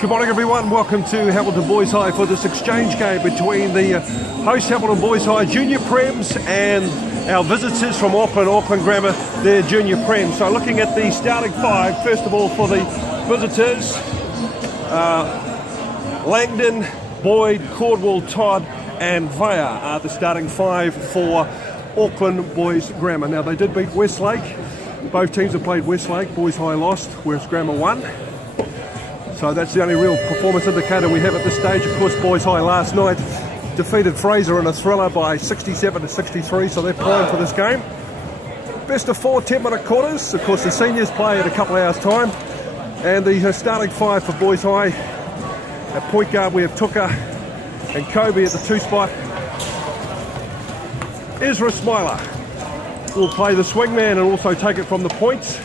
Good morning everyone, welcome to Hamilton Boys High for this exchange game between the host Hamilton Boys High Junior Prems and our visitors from Auckland Grammar, their Junior Prems. So looking at the starting five, first of all for the visitors, Langdon, Boyd, Cordwell, Todd and Vaya are the starting five for Auckland Boys Grammar. Now they did beat Westlake, both teams have played Westlake, Boys High lost, whereas Grammar won. So that's the only real performance indicator we have at this stage. Of course, Boys High last night defeated Fraser in a thriller by 67-63, so they're primed for this game. Best of 4 10-minute quarters. Of course, the seniors play in a couple of hours' time. And the starting five for Boys High. At point guard, we have Tuka and Kobe at the 2 spot. Ezra Smiler will play the swingman and also take it from the points.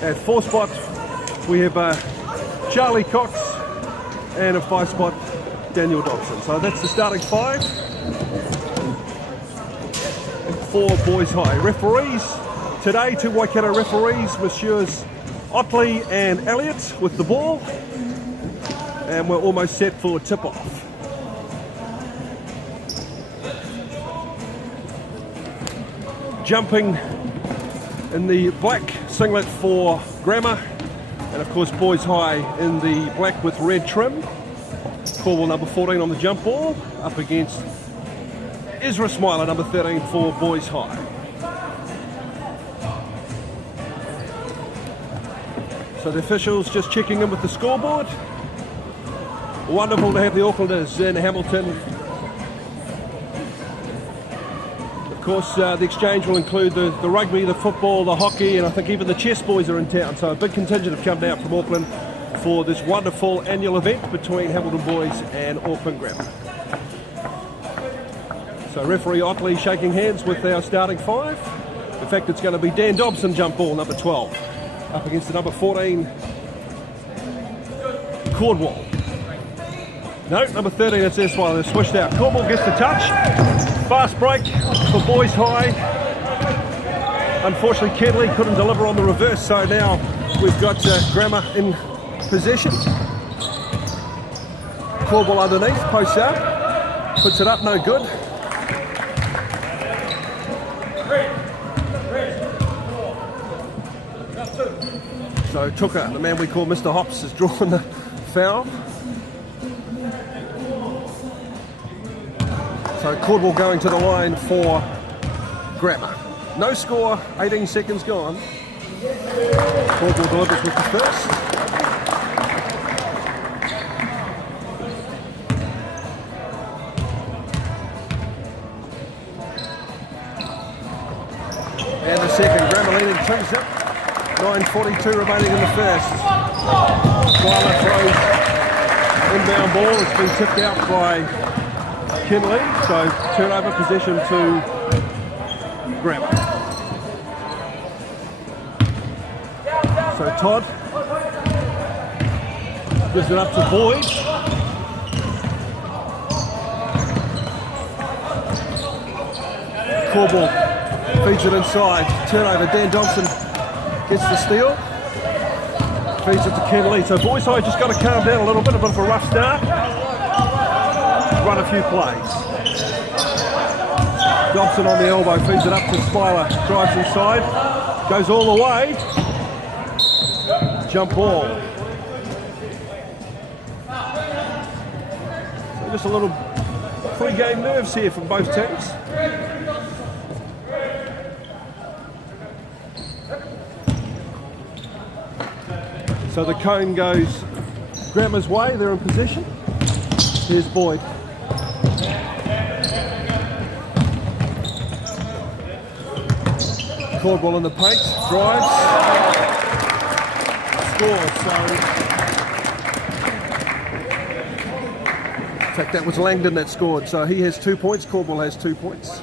At 4 spot, we have Charlie Cox, and a 5 spot Daniel Dobson. So that's the starting five for Boys High. Referees today, 2 Waikato referees, Messieurs Otley and Elliott with the ball, and we're almost set for tip-off. Jumping in the black singlet for Grammar, and of course Boys High in the black with red trim. Caldwell number 14 on the jump ball, up against Ezra Smiler number 13 for Boys High. So the officials just checking in with the scoreboard. Wonderful to have the Aucklanders in Hamilton. Of course, the exchange will include the rugby, the football, the hockey, and I think even the chess boys are in town. So a big contingent have come down from Auckland for this wonderful annual event between Hamilton Boys and Auckland Grammar. So referee Otley shaking hands with our starting five. In fact, it's going to be Dan Dobson jump ball, number 12, up against the number 14, Cordwell. No, number 13, it's this one, they're swished out. Cordwell gets the touch. Fast break for Boys High. Unfortunately, Kedley couldn't deliver on the reverse, so now we've got Grammar in possession. Cordwell underneath, posts out, puts it up, no good. So Tuka, the man we call Mr. Hops, has drawn the foul. So Cordwell going to the line for Grammar. No score, 18 seconds gone. Cordwell delivers with the first. And the second, Grammar leading 2-zip. 9:42 remaining in the first. Smiler throws inbound ball. It's been tipped out by Kinley, so turnover possession to Grammar. So Todd gives it up to Boyd. Cordwell feeds it inside. Turnover, Dan Dobson gets the steal. Feeds it to Kinley. So Boys High just got to calm down a little bit of a rough start. Run a few plays. Dobson on the elbow, feeds it up to Smiler, drives inside, goes all the way. Jump ball. So just a little pre-game nerves here from both teams. So the cone goes Grammar's way, they're in possession. Here's Boyd. Cordwell in the paint, drives, scores. So, in fact, that was Langdon that scored. So he has 2 points, Cordwell has 2 points.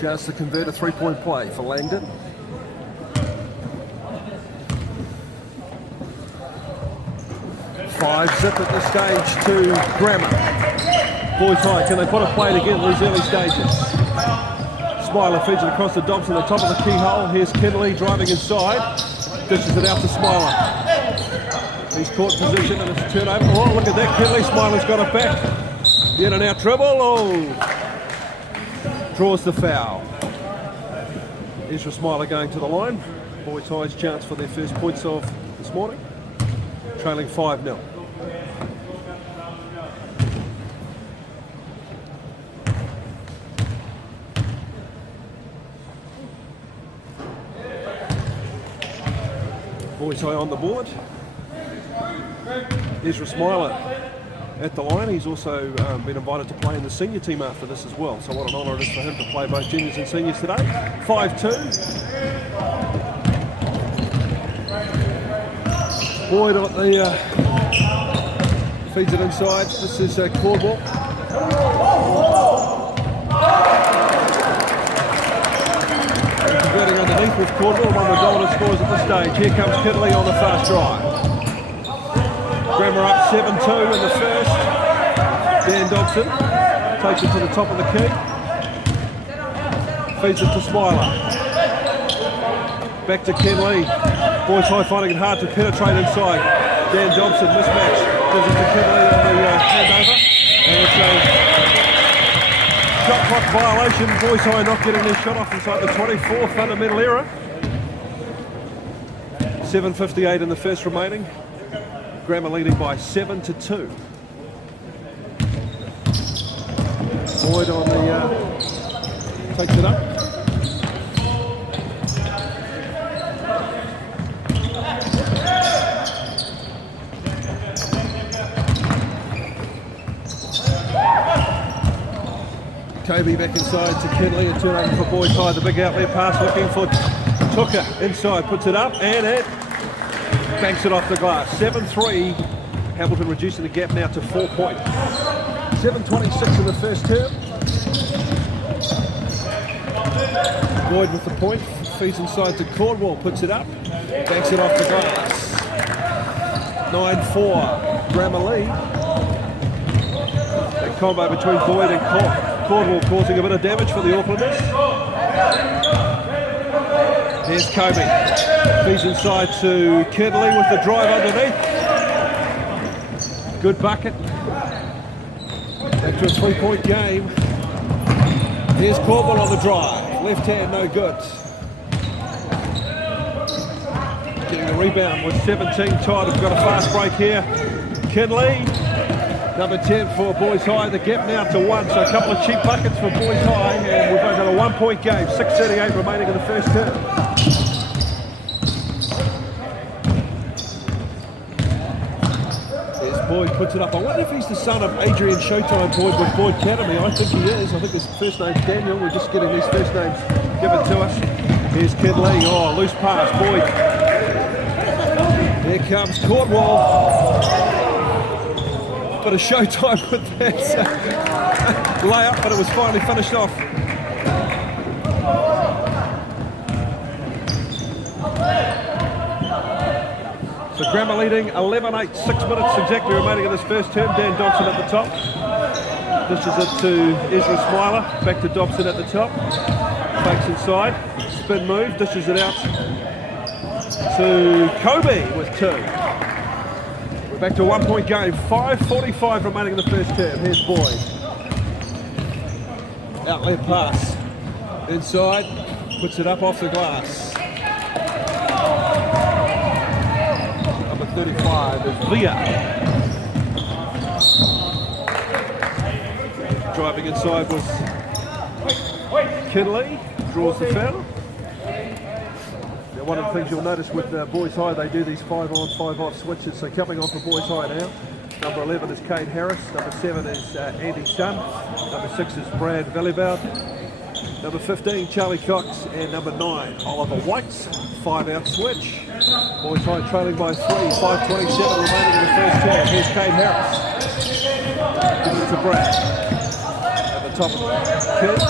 Chance to convert a 3-point play for Langdon. Five zip at this stage to Grammar. Boys High, can they put a play together in these early stages? Smiler feeds it across the Dobson, the top of the keyhole. Here's Kinley driving inside. Dishes it out to Smiler. He court position and it's a turnover. Oh, look at that. Kinley Smiler's got it back. In and out dribble. Oh, draws the foul. Ezra Smiler going to the line. Boys High's chance for their first points of this morning. Trailing 5-0. Boys High on the board. Ezra Smiler at the line. He's also been invited to play in the senior team after this as well. So what an honour it is for him to play both juniors and seniors today. 5-2. Boyd on the feeds it inside. This is Caldwell. Converting underneath with Caldwell, one of the dominant scores at this stage. Here comes Kidley on the fast drive. Grammar up 7-2 in the first. Dan Dobson takes it to the top of the key. Feeds it to Smiler. Back to Kenley. Boys High finding it hard to penetrate inside. Dan Dobson mismatch. Gives it to Kenley on the handover. And it's a shot clock violation. Boys High not getting their shot off inside the 24. Fundamental error. 7:58 in the first remaining. Grammar leading by 7-2. Boyd on the takes it up. Kobe back inside to Kinley, a turnover for Boys High. The big outlet pass looking for Tucker inside, puts it up and it banks it off the glass. 7-3. Hamilton reducing the gap now to 4 points. 7:26 in the first term. Boyd with the point, feeds inside to Caldwell, puts it up, banks it off the glass. 9-4. Grammar lead. That combo between Boyd and Caldwell causing a bit of damage for the Aucklanders. Here's Kobe. Feeds inside to Kidley with the drive underneath. Good bucket. Back to a 3-point game. Here's Caldwell on the drive. Left hand, no good. Getting the rebound with 17 tied. We've got a fast break here. Kinley. Number 10 for Boys High. The gap now to 1, so a couple of cheap buckets for Boys High, and we've got a 1-point game. 6:38 remaining in the first term. There's Boyd, puts it up. I wonder if he's the son of Adrian Showtime Boyd with Boyd Academy. I think he is. I think his first name's Daniel. We're just getting these first names given to us. Here's Kidley. Oh, loose pass. Boyd. Here comes Caldwell. Bit of showtime with that layup, but it was finally finished off. So Grammar leading 11-8, 6 minutes exactly remaining in this first term. Dan Dobson at the top. Dishes it to Ezra Smiler. Back to Dobson at the top. Fakes inside. Spin move. Dishes it out to Kobe with 2. Back to a 1-point game. 5:45 remaining in the first term. Here's Boyd. Outlet pass. Inside. Puts it up off the glass. Number 35 is Villa. Driving inside was Kinley. Draws the foul. One of the things you'll notice with Boys High, they do these 5-on, 5-off switches. So coming on for Boys High now. Number 11 is Kane Harris. Number 7 is Andy Sun. Number 6 is Brad Valleybout. Number 15, Charlie Cox. And number 9, Oliver Whites. 5-out switch. Boys High trailing by 3. 5:27 remaining in the first term. Here's Kane Harris. Gives it to Brad. At the top of the kid.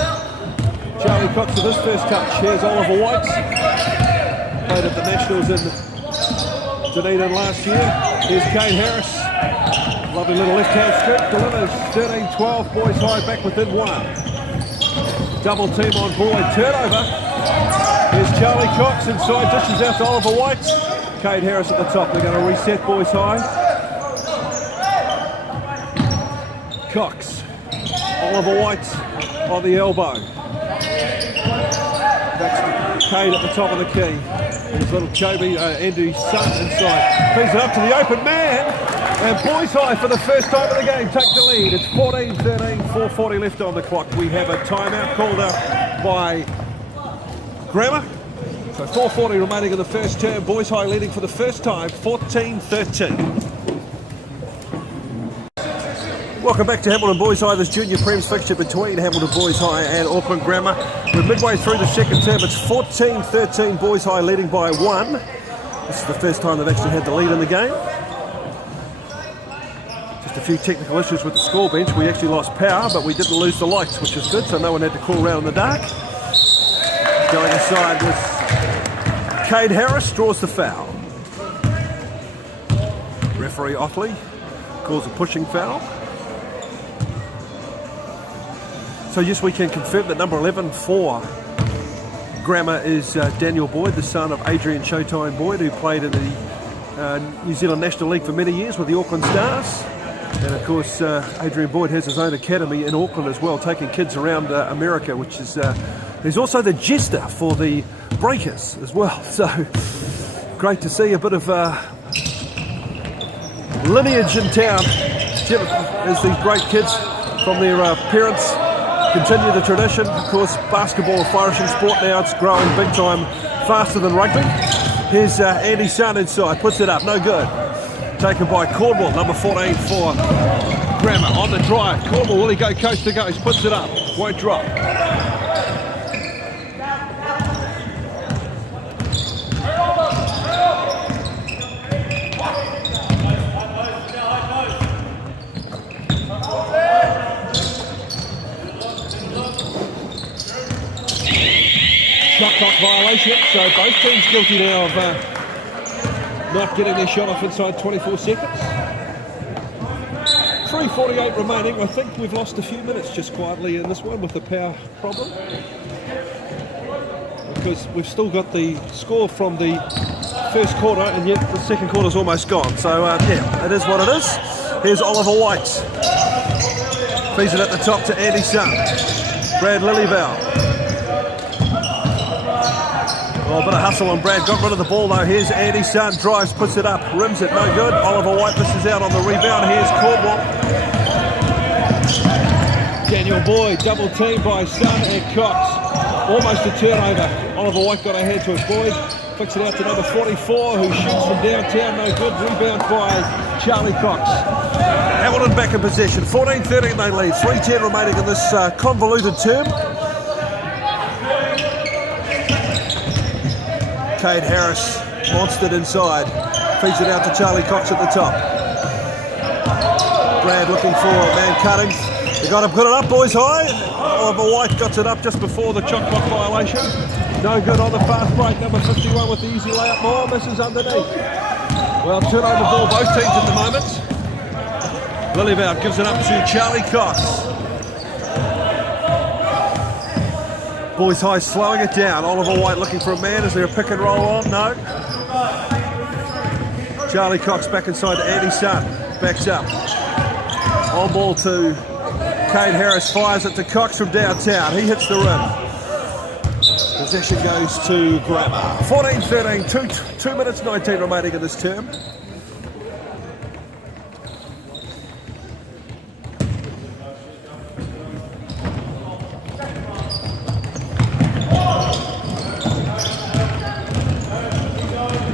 Charlie Cox with his first touch. Here's Oliver Whites. Played at the Nationals in Dunedin last year. Here's Kane Harris. Lovely little left-hand strip. Delivers 13-12. Boys High back within 1. Double team on Boyd. Turnover. Here's Charlie Cox inside. Dishes out to Oliver Whites. Cade Harris at the top. They're going to reset Boys High. Cox. Oliver White on the elbow. That's Cade at the top of the key. There's little Chobe, Andy Sun inside. Feeds it up to the open man. And Boys High for the first time of the game take the lead. It's 14-13, 4:40 left on the clock. We have a timeout called out by Grammar. So 4:40 remaining in the first term. Boys High leading for the first time, 14-13. Welcome back to Hamilton Boys High, this junior Prems fixture between Hamilton Boys High and Auckland Grammar. We're midway through the second term. It's 14-13, Boys High leading by 1. This is the first time they've actually had the lead in the game. Just a few technical issues with the score bench. We actually lost power, but we didn't lose the lights, which is good, so no one had to crawl around in the dark. Going aside with Cade Harris, draws the foul. Referee Otley calls a pushing foul. So yes, we can confirm that number 11 for Grammar is Daniel Boyd, the son of Adrian Showtime Boyd, who played in the New Zealand National League for many years with the Auckland Stars. And of course, Adrian Boyd has his own academy in Auckland as well, taking kids around America, which is, he's also the jester for the Breakers as well. So great to see a bit of lineage in town as these great kids from their parents continue the tradition. Of course, basketball, a flourishing sport now. It's growing big time, faster than rugby. Here's Andy Sun inside, puts it up, no good. Taken by Cornwall, number 14 for Grammar. On the drive, Cornwall, will he go coast to coast? Puts it up, won't drop. Shot clock violation, so both teams guilty now of not getting their shot off inside 24 seconds. 3:48 remaining. I think we've lost a few minutes just quietly in this one with the power problem, because we've still got the score from the first quarter and yet the second quarter's almost gone. So yeah, it is what it is. Here's Oliver White. Feeds it at the top to Andy Sun. Brad Lillyval. Oh, a bit of hustle on Brad, got rid of the ball though. Here's Andy Sun, drives, puts it up, rims it, no good. Oliver White misses out on the rebound. Here's Cornwall. Daniel Boyd, double team by Sun and Cox. Almost a turnover. Oliver White got a hand to it. Boyd flicks it out to number 44, who shoots from downtown, no good. Rebound by Charlie Cox. Hamilton back in possession. 14-13 they lead. 3:10 remaining in this convoluted term. Cade Harris monstered inside, feeds it out to Charlie Cox at the top. Brad looking for a man cutting. They got to put it up, Boys High. Oliver White got it up just before the shot clock violation. No good on the fast break. Number 51 with the easy layup. More misses underneath. Well, turnover ball both teams at the moment. Lillyval gives it up to Charlie Cox. Boys High slowing it down. Oliver White looking for a man. Is there a pick and roll on? No. Charlie Cox back inside to Andy Sun. Backs up. On ball to Cade Harris. Fires it to Cox from downtown. He hits the rim. Possession goes to Grammar. 14-13. 2 minutes 19 remaining in this term.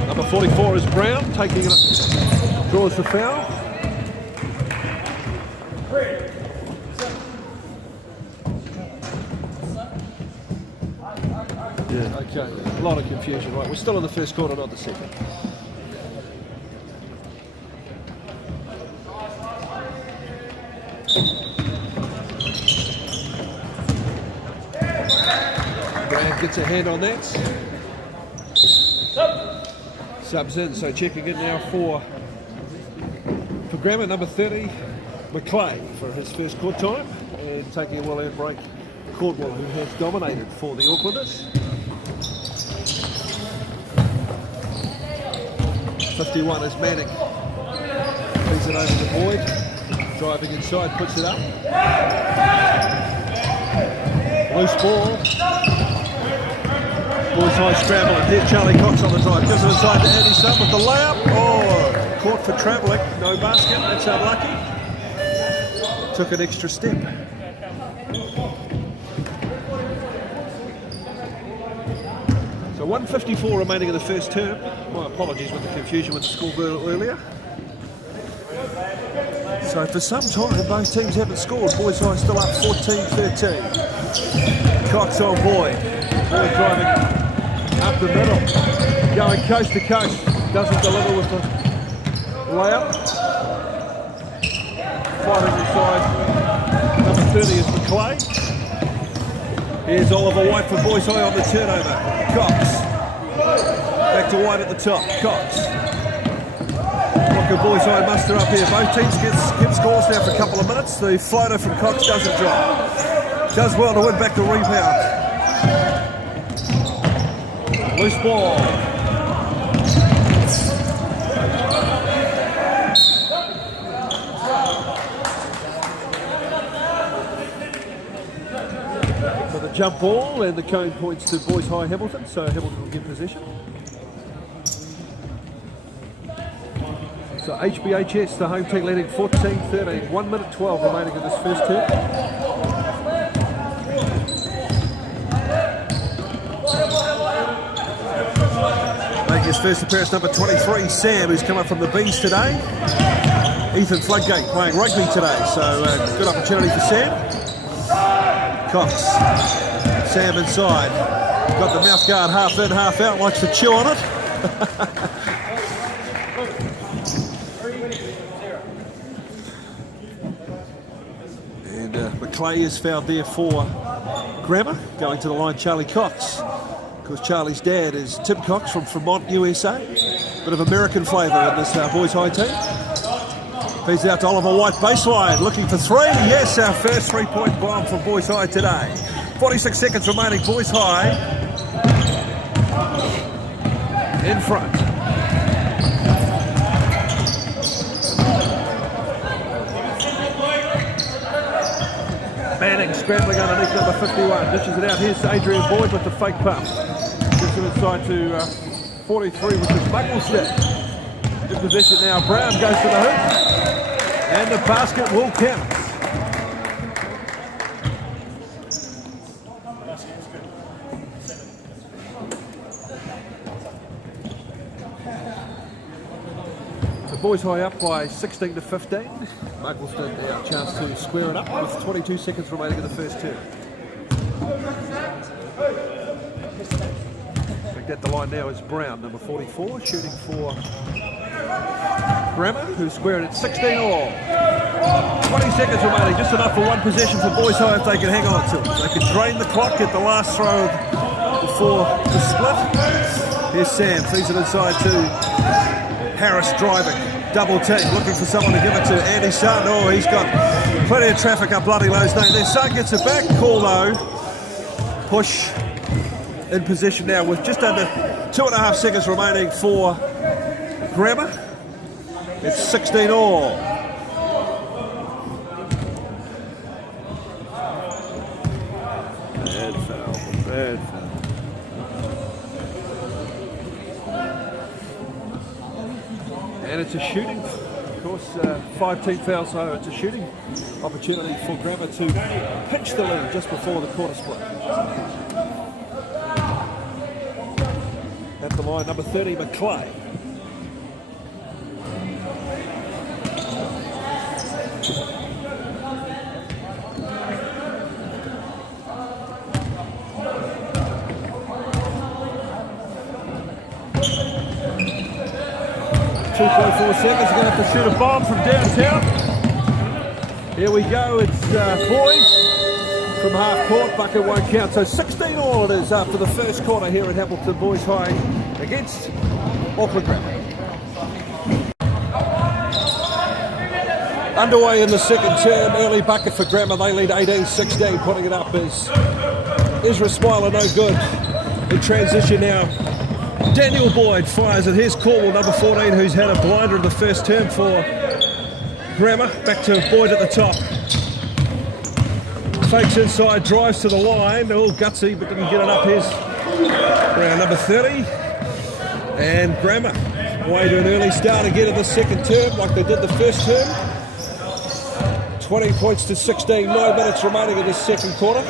Number 44 is Brown, taking it, draws the foul. Yeah, okay, a lot of confusion, right? We're still in the first quarter, not the second. Brown gets a hand on that. Subs in, so checking in now for Grammar, number 30, McClay for his first court time, and taking a well-earned break, Caldwell, who has dominated for the Aucklanders. 51 is Manning. Brings it over to Boyd. Driving inside, puts it up. Loose ball. Boys high scramble, and here's Charlie Cox on the drive. Gives it inside to Andy Sutton with the layup. Oh, caught for travelling. No basket, that's unlucky. Took an extra step. So 1:54 remaining in the first term. My apologies with the confusion with the score earlier. So for some time, both teams haven't scored. Boys High still up 14-13. Cox on Boyd. Boyd driving up the middle. Going coast to coast. Doesn't deliver with the layup. Fighting inside. Number 30 is McClay. Here's Oliver White for Boys High on the turnover. Cox. Back to White at the top. Cox. Boys High muster up here. Both teams get scores now for a couple of minutes. The floater from Cox doesn't drop. Does well to win back the rebound. Loose ball. So the jump ball, and the cone points to Boys High Hamilton, so Hamilton will get possession. So HBHS, the home team, leading 14-13. 1 minute 12 remaining in this first term. Making his first appearance, number 23, Sam, who's come up from the Bees today. Ethan Floodgate playing rugby today, so good opportunity for Sam. Cox, Sam inside. Got the mouth guard half in, half out, likes to chew on it. McClay is fouled there for Grammar. Going to the line, Charlie Cox. Of course, Charlie's dad is Tim Cox from Vermont, USA. Bit of American flavour in this Boys High team. Feeds out to Oliver White, baseline, looking for three. Yes, our first three-point bomb for Boys High today. 46 seconds remaining, Boys High in front. Manning scrambling underneath number 51. Dishes it out. Here's Adrian Boyd with the fake pump. Gives him inside to 43 with the Bucklestick. In position now. Brown goes to the hoop. And the basket will count. So Boys High up by 16-15. Bucklestick now a chance to square it up with 22 seconds remaining in the first term. At the line now is Brown, number 44, shooting for Grammar, who's squared at 16 all. 20 seconds remaining, just enough for one possession for Boys High if they can hang on to it. They can drain the clock at the last throw before the split. Here's Sam, feeds it inside to Harris driving. Double team, looking for someone to give it to Andy Sutton. Oh, he's got plenty of traffic up Bloody Low's name. Then Sutton gets it back. Call though. Push in position now with just under 2.5 seconds remaining for Grammar. It's 16 all. Bad foul, bad foul. And it's a shooting, of course, 5-team foul, so it's a shooting opportunity for Grammar to pinch the lead just before the quarter split. At the line, number 30, McClay. .4 seconds, going to have to shoot a bomb from downtown. Here we go, it's Boyd from half court, bucket won't count. So 16 all it is after the first quarter here at Hamilton Boys High against Auckland Grammar. Underway in the second term, early bucket for Grammar, they lead 18-16, putting it up as Ezra Smiler no good. In transition now, Daniel Boyd fires it. Here's Corwell, number 14, who's had a blinder in the first term for Grammar. Back to Boyd at the top. Fakes inside, drives to the line. All gutsy, but didn't get it up. Here's round number 30. And Grammar way to an early start again in the second term, like they did the first term. 20 points to 16, 9 minutes remaining in the second quarter.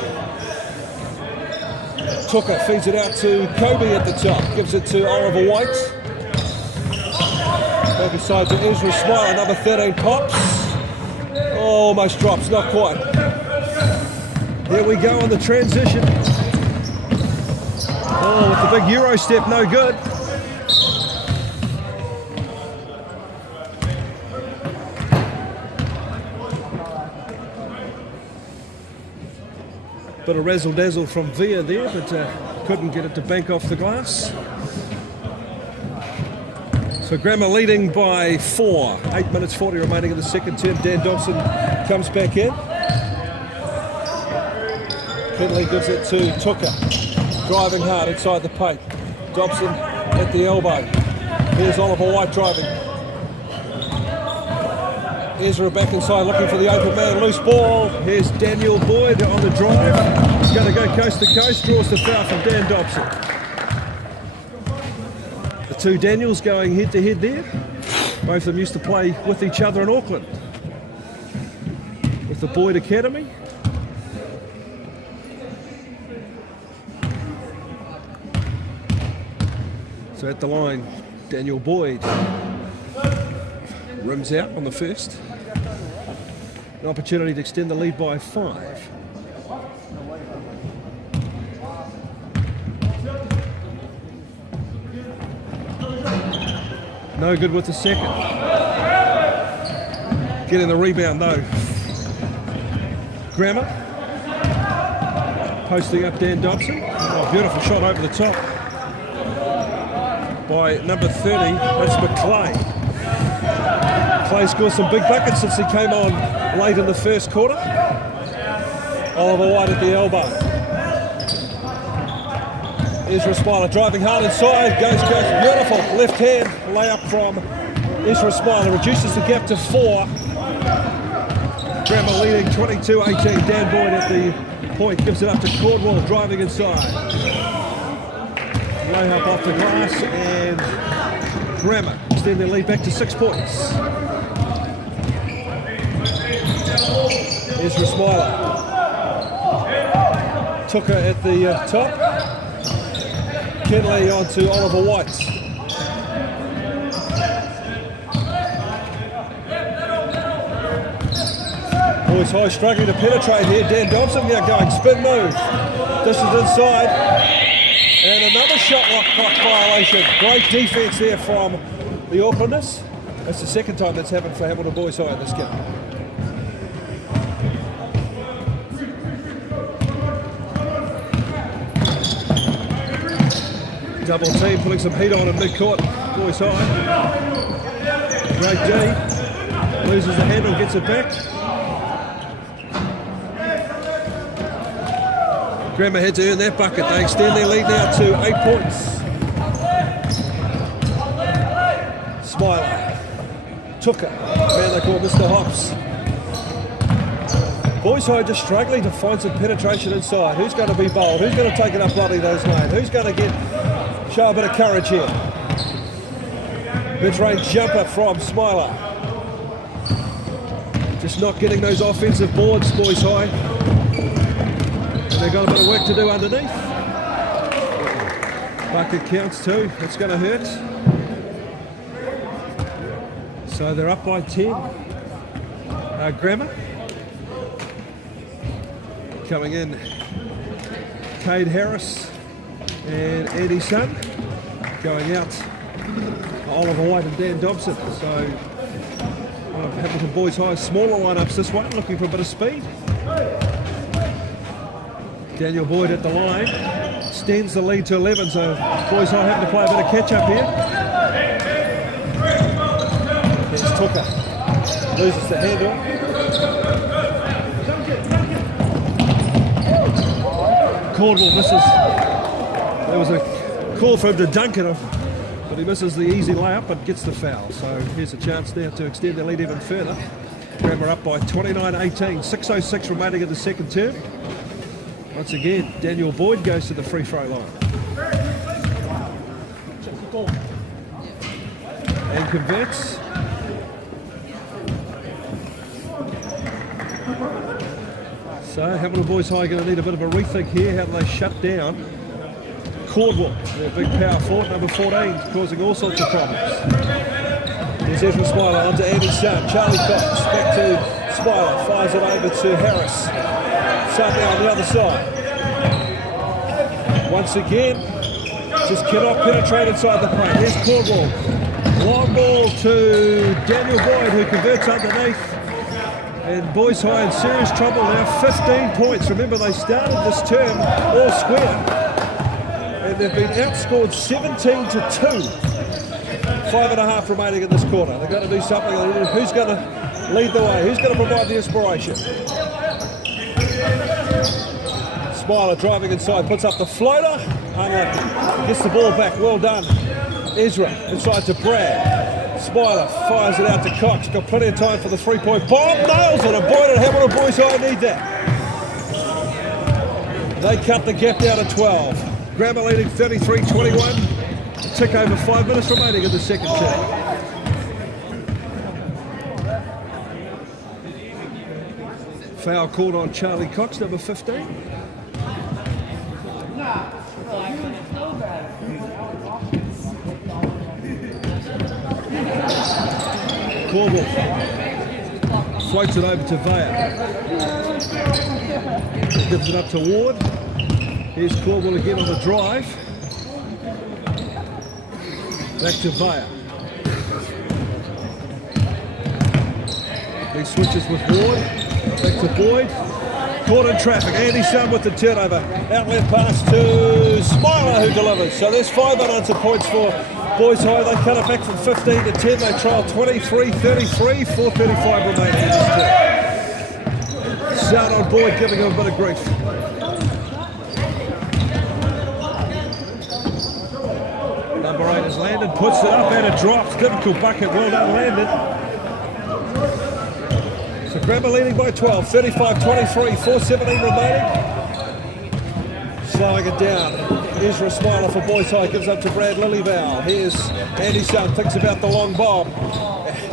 Tucker feeds it out to Kobe at the top, gives it to Oliver White. Back aside to Israel Smiler, number 13 pops. Oh, almost drops, not quite. Here we go on the transition. Oh, with the big Euro step, no good. Bit of razzle-dazzle from Via there, but couldn't get it to bank off the glass. So Grammar leading by 4. 8 minutes 40 remaining in the second term. Dan Dobson comes back in. Finley gives it to Tucker. Driving hard inside the paint. Dobson at the elbow. Here's Oliver White driving. Ezra back inside looking for the open man, loose ball. Here's Daniel Boyd on the drive. He's going to go coast to coast, draws the foul from Dan Dobson. The two Daniels going head to head there. Both of them used to play with each other in Auckland. With the Boyd Academy. So at the line, Daniel Boyd. Rims out on the first. An opportunity to extend the lead by 5. No good with the second. Getting the rebound though. Grammar. Posting up Dan Dobson. Oh, beautiful shot over the top. By number 30, that's McClay. Clay scored some big buckets since he came on late in the first quarter. Oliver White at the elbow. Ezra Smiler driving hard inside, goes, beautiful left hand layup from Ezra Smiler, reduces the gap to 4. Grammar leading 22-18. Dan Boyd at the point, gives it up to Caldwell, driving inside. Layup off the glass, and Grammar extend their lead back to 6 points. Ezra Smiler. Tucker at the top. Kenley on to Oliver White. Boys High struggling to penetrate here. Dan Dobson now going spin move. Distance inside. And another shot clock violation. Great defence there from the Aucklanders. That's the second time that's happened for Hamilton Boys High in this game. Double team putting some heat on in mid-court. Boys High. Great D. Loses the handle, gets it back. Grammar had to earn that bucket. They extend their lead now to 8 points. Smiler. Tucker. Man, they call Mr. Hops. Boys High just struggling to find some penetration inside. Who's going to be bold? Who's going to take it up bloody those lanes? Who's going to show a bit of courage here? Mid-range jumper from Smiler. Just not getting those offensive boards, Boys High. They've got a bit of work to do underneath. Bucket counts too. It's going to hurt. So they're up by 10. Grammar. Coming in, Cade Harris and Eddie Sun. Going out, Oliver White and Dan Dobson. So Hamilton Boys High smaller lineups this one, looking for a bit of speed. Daniel Boyd at the line, extends the lead to 11, so Boys High having to play a bit of catch-up here. There's Tucker, loses the handle. Caldwell misses. There was a call for him to dunk it, but he misses the easy layup but gets the foul. So here's a chance now to extend the lead even further. Grammar up by 29-18, 6:06 remaining in the second term. Once again, Daniel Boyd goes to the free throw line. And converts. So Hamilton Boys High going to need a bit of a rethink here. How do they shut down Caldwell, their big power forward, number 14, causing all sorts of problems. There's Ezra Smiler onto Andy Sun. Charlie Cox back to Smiler, fires it over to Harris. Sun now on the other side. Once again, just cannot penetrate inside the paint. Here's Caldwell. Long ball to Daniel Boyd, who converts underneath. And Boys High in serious trouble now. 15 points. Remember, they started this term all square. And they've been outscored 17-2. 5.5 remaining in this quarter. They've got to do something. Who's going to lead the way? Who's going to provide the inspiration? Smiler driving inside, puts up the floater. Unlucky. Gets the ball back. Well done. Ezra inside to Brad. Smiler fires it out to Cox. Got plenty of time for the three-point bomb. Nails it. And Boyd and Hamilton Boys High need that. They cut the gap down to 12. Grammar leading 33-21. Tick over 5 minutes remaining in the second term. Foul called on Charlie Cox, number 15. Caldwell floats it over to Vaya. Gives it up to Ward. Here's Caldwell again on the drive. Back to Vaya. He switches with Ward. Back to Boyd. Caught in traffic. Andy Sun with the turnover. Outlet pass to Smiler, who delivers. So there's 5 unanswered points for Boys High. They cut it back from 15 to 10. They trail 23-33, 4:35 remaining in this term. Sun on Boyd, giving him a bit of grief. Number 8 has landed, puts it up and it drops. Difficult bucket, well done, landed. So Grammar leading by 12, 35-23, 4:17 remaining. Slowing it down. Ezra Smiler for Boys High, gives up to Brad Lillyval. Here's Andy Sun, thinks about the long bomb.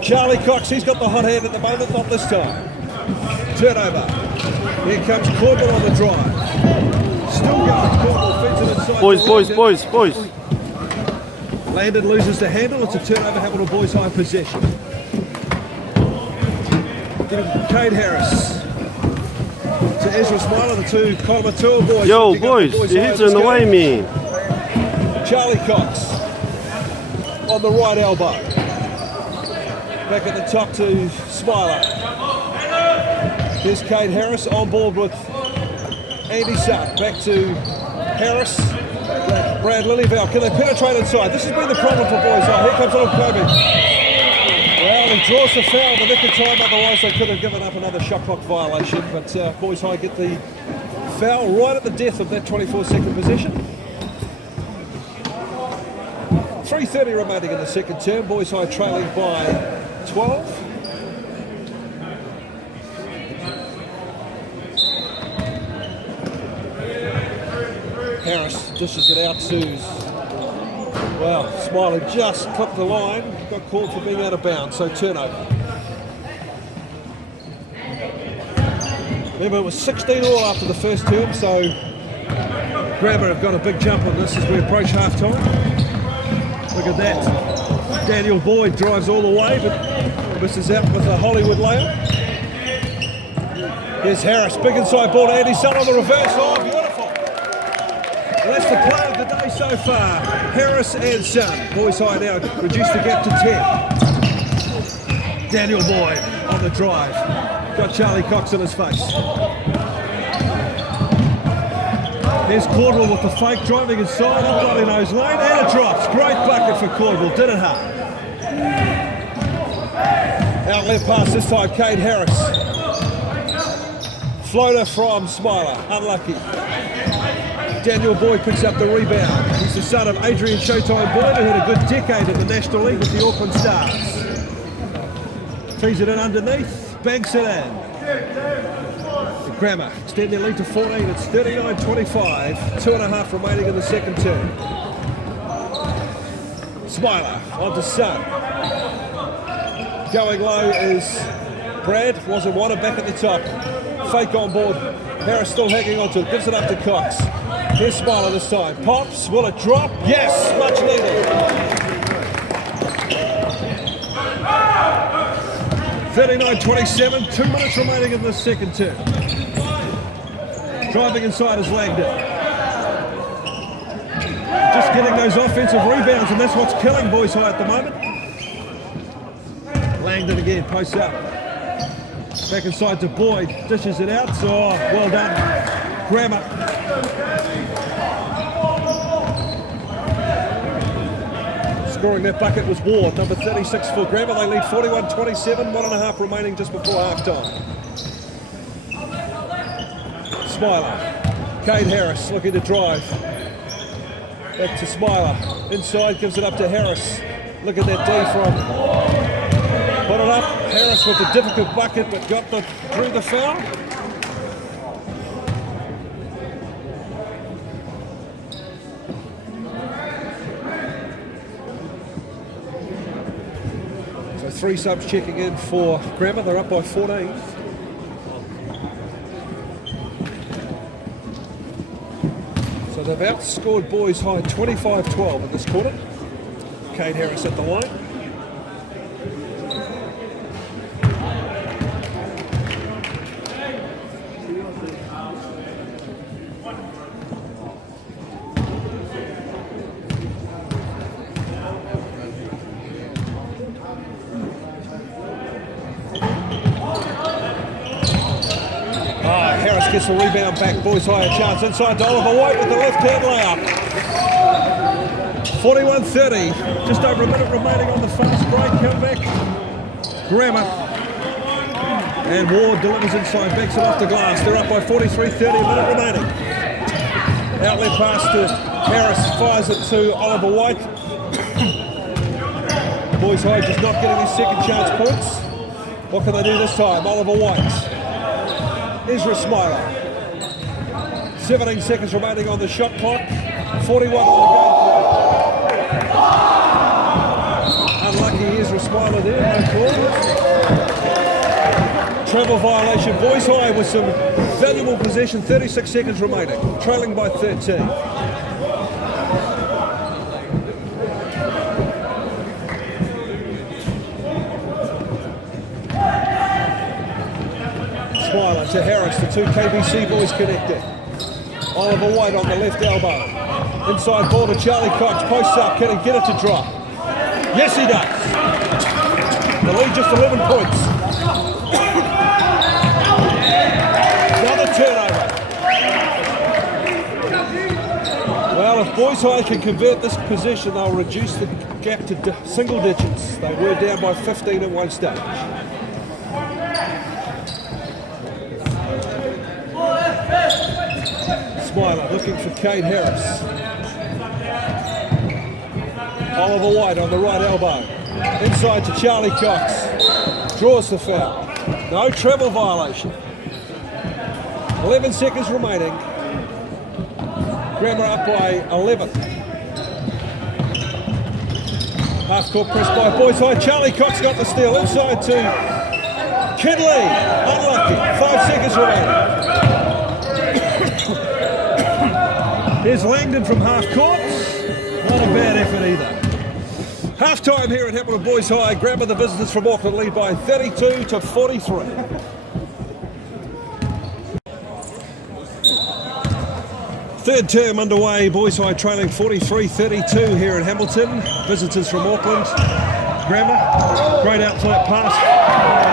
Charlie Cox, he's got the hot hand at the moment, not this time. Turnover. Here comes Corbin on the drive. Still going, Corbin feeds it inside. Boys. Landon loses the handle, it's a turnover, Hamilton Boys High possession. Cade Harris to Ezra Smiler, the two Comatua boys. Yo, boys, your heads are in the way, man. Charlie Cox on the right elbow. Back at the top to Smiler. Here's Cade Harris on board with Andy Sun. Back to Harris. Brad Lillyval, can they penetrate inside? This has been the problem for Boys High. Here comes old Kobe. Well, he draws the foul the nick of time, otherwise they could have given up another shot clock violation, but Boys High get the foul right at the death of that 24-second possession. 3:30 remaining in the second term, Boys High trailing by 12. Harris dishes it out to, well, Smiley just clipped the line, got called for being out of bounds, so turnover. Remember, it was 16 all after the first term, so Grammar have got a big jump on this as we approach half-time. Look at that. Daniel Boyd drives all the way, but misses out with a Hollywood layup. Here's Harris, big inside ball to Andy Sun on the reverse. Oh, beautiful. That's the play of the day so far. Harris and Sun. Boys High now reduce the gap to 10. Daniel Boyd on the drive. Got Charlie Cox in his face. There's Caldwell with the fake, driving inside, up bloody nose lane, and it drops. Great bucket for Caldwell, did it hard. Outlet pass this time, Cade Harris. Floater from Smiler, unlucky. Daniel Boyd picks up the rebound. He He's the son of Adrian Showtime Boyd, who had a good decade in the National League with the Auckland Stars. Tees it in underneath, banks it in. The Grammar extend their lead to 14, it's 39-25, 2.5 remaining in the second term. Smiler onto Sun. Going low is Brad, wasn't wanted back at the top. Fake on board, Harris still hanging on to it, gives it up to Cox. Here's Smiler this time, pops, will it drop? Yes, much needed. 39-27, 2 minutes remaining in the second term. Driving inside is Langdon. Just getting those offensive rebounds, and that's what's killing Boys High at the moment. Langdon again, posts up. Back inside to Boyd, dishes it out, so well done. Grammar. Scoring that bucket was Ward, number 36 for Grammar. They lead 41-27, 1.5 remaining just before half-time. Smiler. Cade Harris looking to drive. Back to Smiler. Inside, gives it up to Harris. Look at that D from. Put it up. Harris with a difficult bucket, but drew the foul. So 3 subs checking in for Grammar. They're up by 14. So they've outscored Boys High 25-12 in this quarter. Cade Harris at the line. Harris gets the rebound back. Boys High a chance inside to Oliver White with the left-hand layup. 41-30, just over a minute remaining on the fast break. Comeback. Grammar. And Ward delivers inside, backs it off the glass. They're up by 43-30, a minute remaining. Outlet pass to Harris, fires it to Oliver White. Boys High just not getting his second chance points. What can they do this time? Oliver White. Ezra Smiler. 17 seconds remaining on the shot clock. 41 on the game clock. Unlucky Ezra Smiler there, no call. Travel violation. Boys High with some valuable possession. 36 seconds remaining. Trailing by 13. Smiler to Harris, the 2 KBC boys connected. Oliver White on the left elbow. Inside ball to Charlie Cox, posts up, can he get it to drop? Yes he does. The lead just 11 points. Another turnover. Well, if Boys High can convert this possession, they'll reduce the gap to single digits. They were down by 15 at one stage. Smiler looking for Cade Harris. Oliver White on the right elbow. Inside to Charlie Cox. Draws the foul. No travel violation. 11 seconds remaining. Grammar up by 11. Half court press by Boys High. Charlie Cox got the steal. Inside to Kidley. Unlucky. 5 seconds remaining. Here's Langdon from half court. Not a bad effort either. Half time here at Hamilton Boys High. Grammar, the visitors from Auckland, lead by 32-43. Third term underway. Boys High trailing 43-32 here at Hamilton. Visitors from Auckland. Grammar, great outside pass.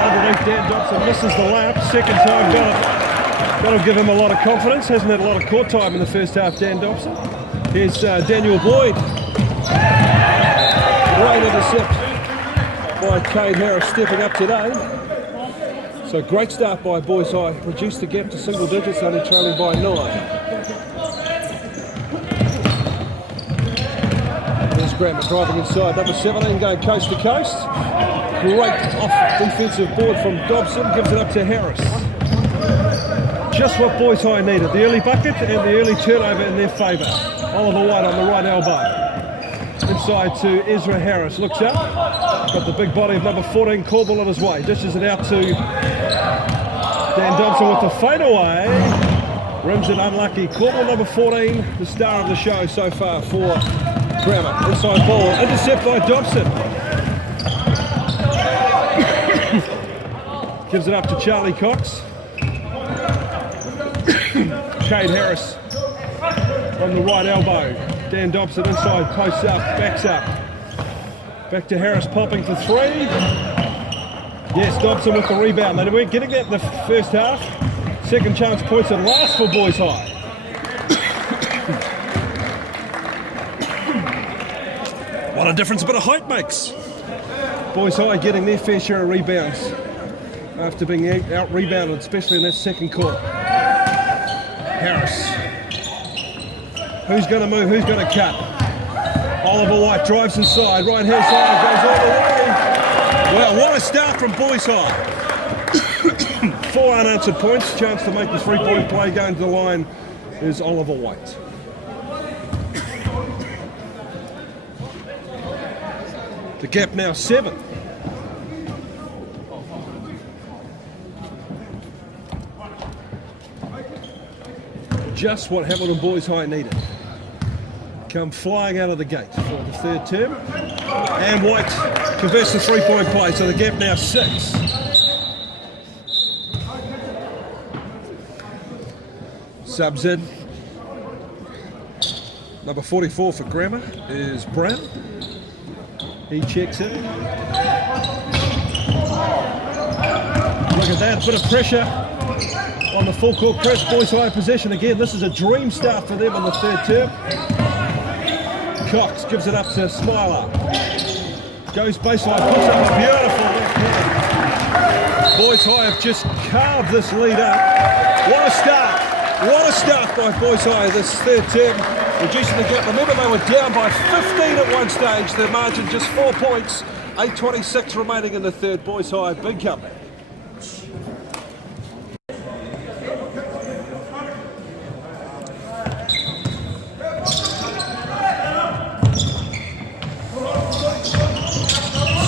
Underneath Dan Dobson misses the lap. Second time got it. Got to give him a lot of confidence. Hasn't had a lot of court time in the first half, Dan Dobson. Here's Daniel Boyd. Great intercept by Cade Harris stepping up today. So great start by Boys High. Reduced the gap to single digits, only trailing by 9. Grammar driving inside, number 17 going coast to coast. Great off defensive board from Dobson, gives it up to Harris. Just what Boys High needed, the early bucket and the early turnover in their favour. Oliver White on the right elbow. Inside to Ezra Harris, looks up, got the big body of number 14, Corbell on his way. Dishes it out to Dan Dobson with the fadeaway. Rims it unlucky. Corbell number 14, the star of the show so far for Grammar. Inside ball, intercept by Dobson. Gives it up to Charlie Cox. Cade Harris on the right elbow. Dan Dobson inside, posts up, backs up. Back to Harris, popping for three. Yes, Dobson with the rebound. They weren't getting that in the first half. Second chance points at last for Boys High. What a difference a bit of height makes. Boys High getting their fair share of rebounds after being out-rebounded, especially in that second quarter. Harris. Who's going to move? Who's going to cut? Oliver White drives inside, right hand side, goes all the way. Well, what a start from Boys High. 4 unanswered points. Chance to make the three-point play going to the line is Oliver White. The gap now 7. Just what Hamilton Boys High needed. Come flying out of the gate for the third term. And White converts the three-point play, so the gap now 6. Subs in. Number 44 for Grammar is Brown. He checks in. Look at that, bit of pressure on the full court press. Boys High possession again. This is a dream start for them in the third term. Cox gives it up to Smiler. Goes baseline, puts up a beautiful left hand. Boys High have just carved this lead up. What a start! What a start by Boys High this third term, reducing the gap. Remember, they were down by 15 at one stage. Their margin just 4 points. 8:26 remaining in the third. Boys High, big comeback.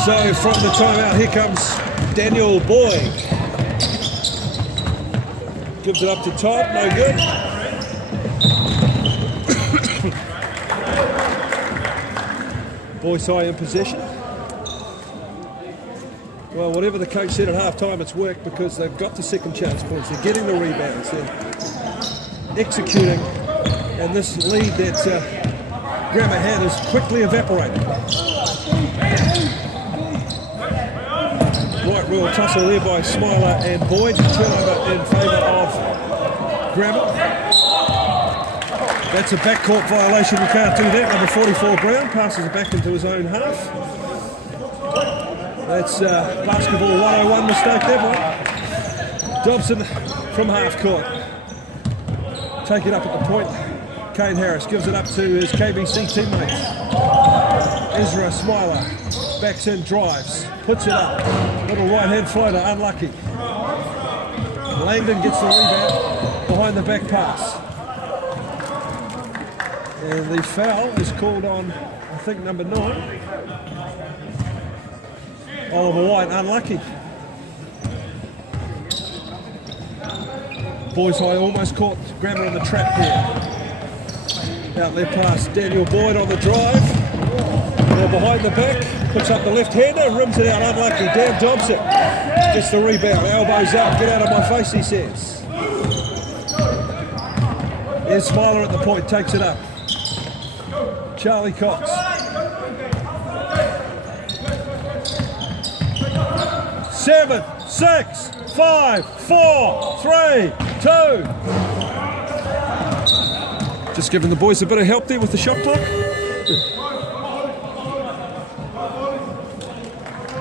So from the timeout, here comes Daniel Boyd. Gives it up to Todd, no good. Boys High in possession. Well, whatever the coach said at half-time, it's worked because they've got the second chance points. They're getting the rebounds. They're executing. And this lead that Grammar had is quickly evaporating. Right, real tussle there by Smiler and Boyd. Turnover in favour of Grammar. That's a backcourt violation. We can't do that. Number 44 Brown passes it back into his own half. That's basketball 101 mistake there, boy. Dobson from half court. Take it up at the point. Kane Harris gives it up to his KBC teammates. Ezra Smiler backs in, drives, puts it up. Little right-hand floater, unlucky. Langdon gets the rebound behind the back pass. And the foul is called on, I think, number 9. Oliver White, unlucky. Boys High almost caught Grammar in the trap there. Out there past Daniel Boyd on the drive. Now behind the back, puts up the left-hander, rims it out, unlucky. Dan Dobson gets the rebound, elbows up, get out of my face, he says. Here's Smiler at the point, takes it up. Charlie Cox. Seven, 6, 5, 4, 3, 2. Just giving the boys a bit of help there with the shot clock.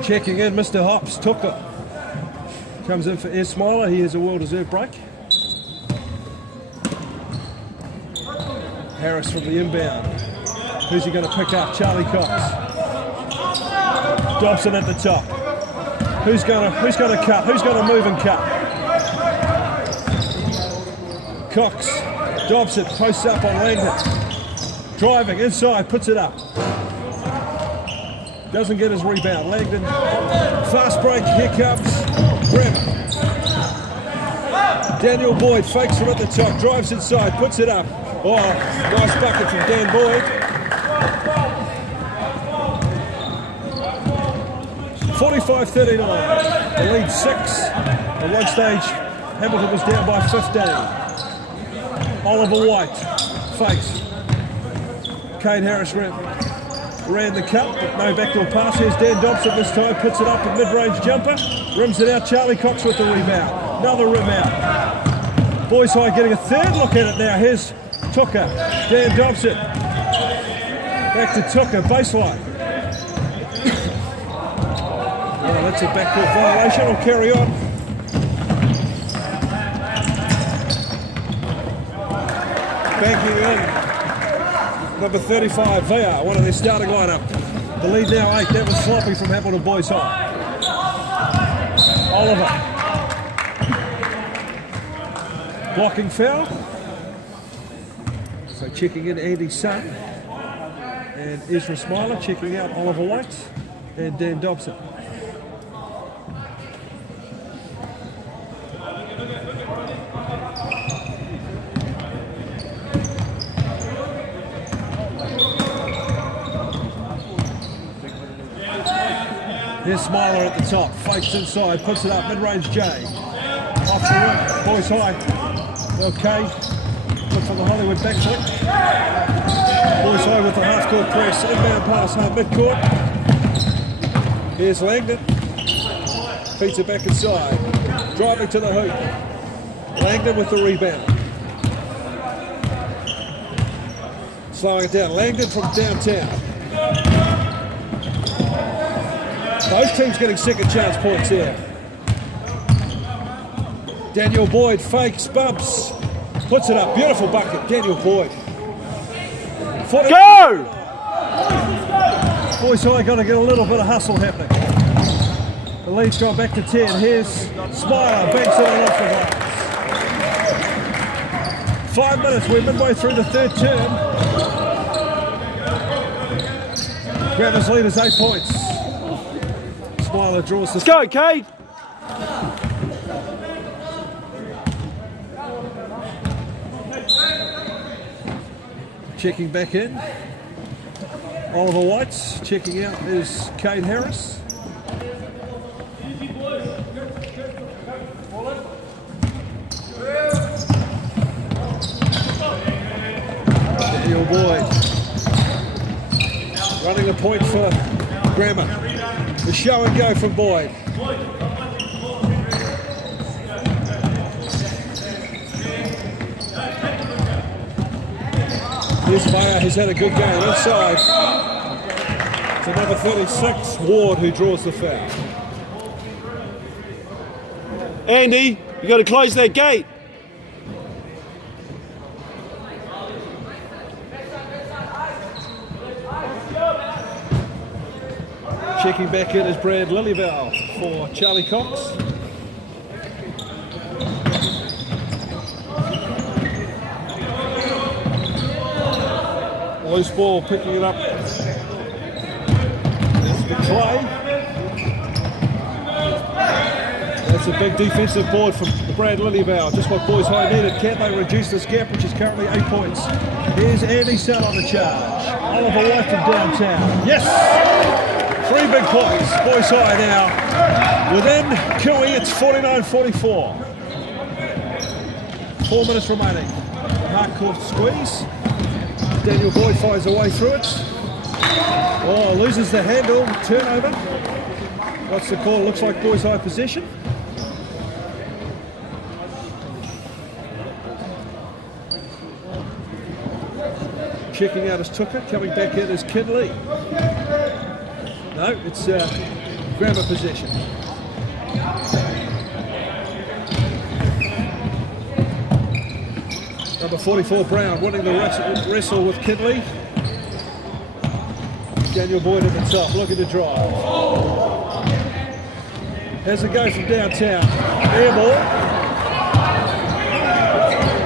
Checking in, Mr. Hops took it. Comes in for Air Smiler. He has a well-deserved break. Harris from the inbound. Who's he going to pick up? Charlie Cox. Dobson at the top. Who's going to cut? Who's going to move and cut? Cox. Dobson posts up on Langdon. Driving inside, puts it up. Doesn't get his rebound. Langdon. Fast break. Here comes Bremer. Daniel Boyd fakes from at the top, drives inside, puts it up. Oh, nice bucket from Dan Boyd. 45-39. The lead 6. At one stage, Hamilton was down by 15. Oliver White fakes. Kane Harris ran the cut, but no backdoor pass. Here's Dan Dobson this time, puts it up, a mid-range jumper, rims it out. Charlie Cox with the rebound. Another rim out. Boys High getting a third look at it now. Here's Tucker. Dan Dobson. Back to Tucker, baseline. Oh, that's a backcourt violation. Will carry on. Banking in. Number 35, VR, one of their starting lineup. The lead now 8. That was sloppy from Hamilton Boys High. Oliver. Blocking foul. So checking in Andy Sutton and Ezra Smiler, checking out Oliver White and Dan Dobson. Here's Smiler at the top, fakes inside, puts it up, mid-range J. Off the rim, Boys High. Okay, look for the Hollywood backflip. Boys High with the half-court press, inbound pass, mid-court. Here's Langdon. Feeds it back inside, driving to the hoop. Langdon with the rebound. Slowing it down, Langdon from downtown. Both teams getting second chance points here. Daniel Boyd fakes, bumps, puts it up. Beautiful bucket, Daniel Boyd. Go! Boys High got to get a little bit of hustle happening. The lead's gone back to 10. Here's Smiler, banks it off the glass. 5 minutes, we're midway through the third term. Grammer's lead is 8 points. Smiler draws the... Let's go, Kate! Checking back in. Oliver White's checking out is Kane Harris. Daniel Boyd running the point for Grammer. The show and go from Boyd. This player has had a good game inside. It's number 36, Ward, who draws the foul. Andy, you got to close that gate. Checking back in is Brad Lillyvale for Charlie Cox. Loose ball, picking it up. It's McClay. That's a big defensive board from Brad Lillyvale. Just what Boys High needed. Can they reduce this gap, which is currently 8 points? Here's Andy Sell on the charge. Oliver White from downtown. Yes! 3 big points. Boys High now within Kiwi. It's 49-44. 4 minutes remaining. Hard court squeeze. Daniel Boyd finds a way through it. Oh, loses the handle. Turnover. What's the call? Looks like Boys High possession. Checking out is Tucker. Coming back in is Kinley. No, it's Grammer possession. Number 44, Brown, winning the wrestle with Kinley. Daniel Boyd at the top, looking to drive. Has a go from downtown. Air ball.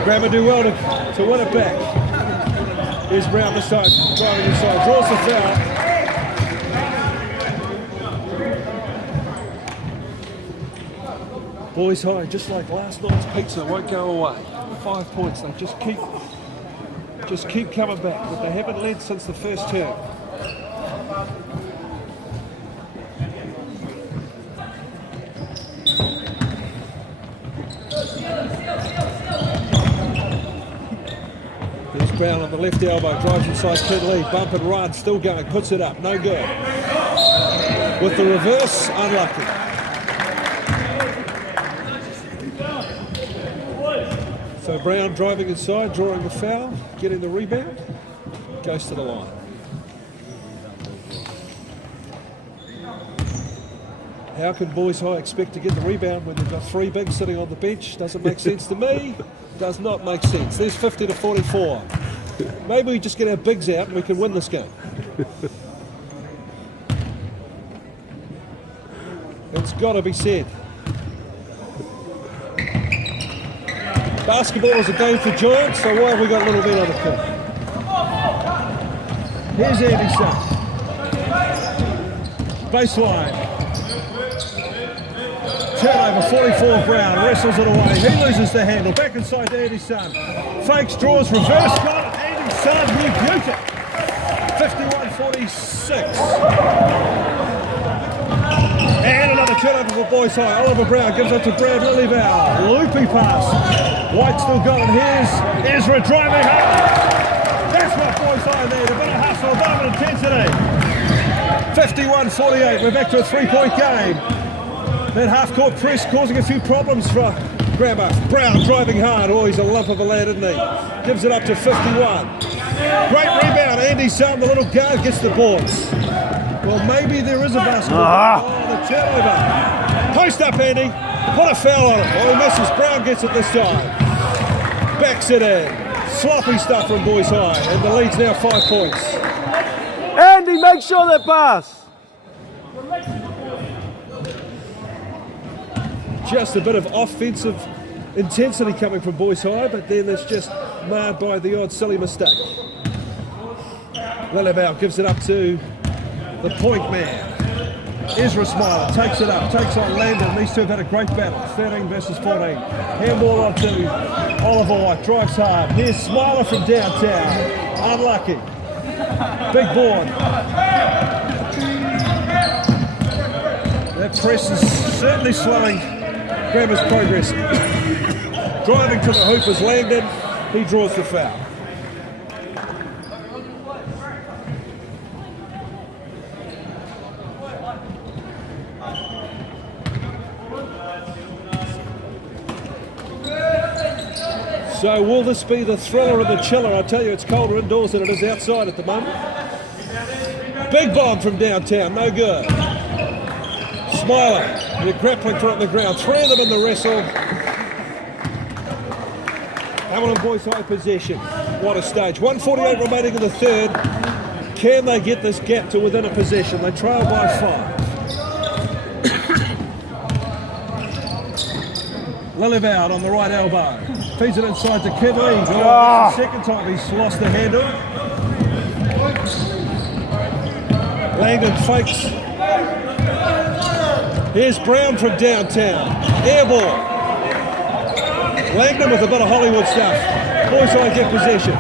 Grammar do well to win it back. Here's Brown this time, driving inside, draws the foul. Boys High, just like last night's pizza, won't go away. 5 points, they just keep coming back, but they haven't led since the first term. There's Brown on the left elbow, drives inside Kinley, bump and run, still going, puts it up, no good. With the reverse, unlucky. So Brown driving inside, drawing the foul, getting the rebound, goes to the line. How can Boys High expect to get the rebound when they've got 3 bigs sitting on the bench? Doesn't make sense to me. Does not make sense. There's 50-44. Maybe we just get our bigs out and we can win this game. It's got to be said. Basketball is a game for giants, so why have we got little men on the court? Here's Anderson. Baseline. Turnover, 44 Brown, wrestles it away. He loses the handle. Back inside to Anderson. Fakes, draws, reverse, got it. Anderson rebuked it. 51-46. And another turnover for Boys High. Oliver Brown gives it to Brad Lillyval. Loopy pass. White still got it. Here's Ezra driving hard. That's what Boys High need. A bit of hustle, a bit of intensity. 51-48. We're back to a 3-point game. That half-court press causing a few problems for Grammar. Brown driving hard. Oh, he's a lump of a lad, isn't he? Gives it up to 51. Great rebound. Andy Sun, the little guard, gets the boards. Well, maybe there is a basketball. Oh, the turnover. Post up, Andy. Put a foul on it. Oh, he misses. Brown gets it this time. Backs it in. Sloppy stuff from Boys High. And the lead's now 5 points. Andy, make sure that pass. Just a bit of offensive intensity coming from Boys High, but then it's just marred by the odd silly mistake. Lillyval gives it up to the point man. Ezra Smiler takes it up, takes on Landon. These two have had a great battle, 13 versus 14. Handball on to Oliver White, drives hard. Here's Smiler from downtown. Unlucky. Big board. That press is certainly slowing Grammar's progress. Driving to the hoop is Langdon. He draws the foul. So will this be the thriller and the chiller? I tell you, it's colder indoors than it is outside at the moment. Big bomb from downtown, no good. Smiler, they're grappling for it on the ground. 3 of them in the wrestle. Hamilton Boys High possession. What a stage. 1:48 remaining in the third. Can they get this gap to within a possession? They trail by 5. Lillyval on the right elbow. Feeds it inside to Kinley. Oh, second time he's lost the handle. Langdon fakes. Here's Brown from downtown. Air ball. Langdon with a bit of Hollywood stuff. Boys High get possession.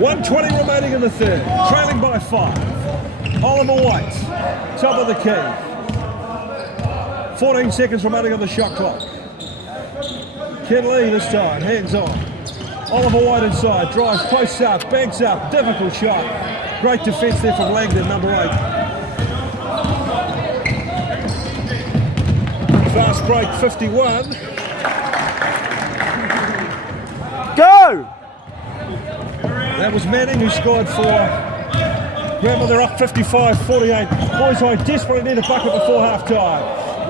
1:20 remaining in the third. Trailing by 5. Oliver White, top of the key. 14 seconds remaining on the shot clock. Kinley this time, hands on. Oliver White inside, drives, posts up, banks up, difficult shot. Great defence there from Langdon, number 8. Fast break, 51. Go! That was Manning who scored for Grammar. They're up 55-48. Boys High desperately need a bucket before half-time.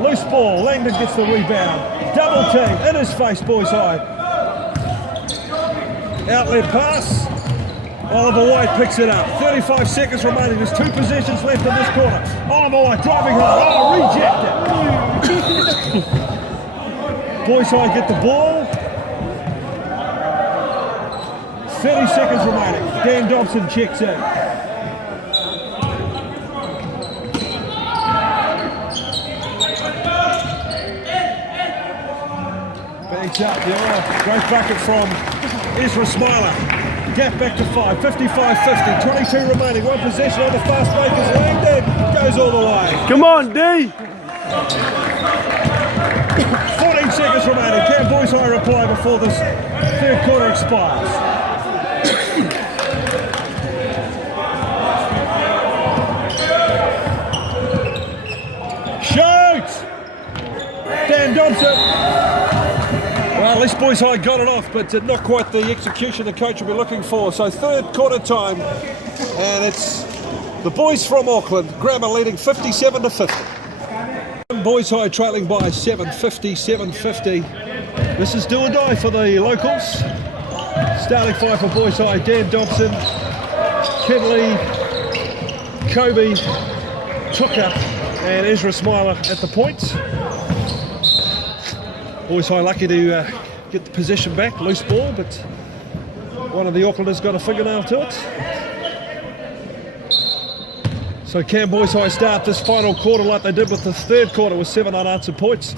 Loose ball, Langdon gets the rebound. Double team, in his face, Boys High. Outlet pass. Oliver White picks it up. 25 seconds remaining. There's 2 possessions left in this quarter. Oh my, driving hard. Oh, rejected. Boys High get the ball. 30 seconds remaining. Dan Dobson checks in. Banks up, yeah. Great bucket from Ezra Smiler. Gap back to 5, 55-50, 22 remaining, 1 possession on the fast break is landed, goes all the way. Come on, D. 14 seconds remaining, can Boys High reply before this 3rd quarter expires? Shoot! Dan Dobson. Well, at least Boys High got it off, but not quite the execution the coach will be looking for. So 3rd quarter time, and it's the boys from Auckland, Grammar leading 57-50. Boys High trailing by 7, 57-50. This is do or die for the locals. Starting 5 for Boys High, Dan Dobson, Kinley, Kobe, Tucker, and Ezra Smiler at the points. Boys High lucky to get the possession back, loose ball, but one of the Aucklanders got a fingernail to it. So can Boys High start this final quarter like they did with the 3rd quarter with 7 unanswered points?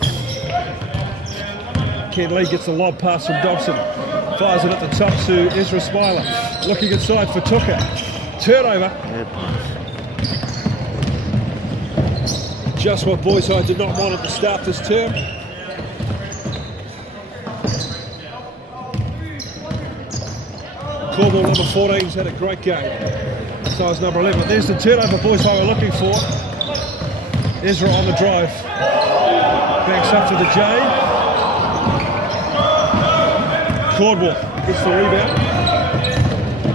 Ken Lee gets the lob pass from Dobson, fires it at the top to Ezra Smiler, looking inside for Tucker. Turnover. Just what Boys High did not want at the start this term. Cornwall number 14's had a great game. So is number 11. There's the turnover Boys High were looking for. Ezra on the drive. Backs up to the J. Cornwall gets the rebound.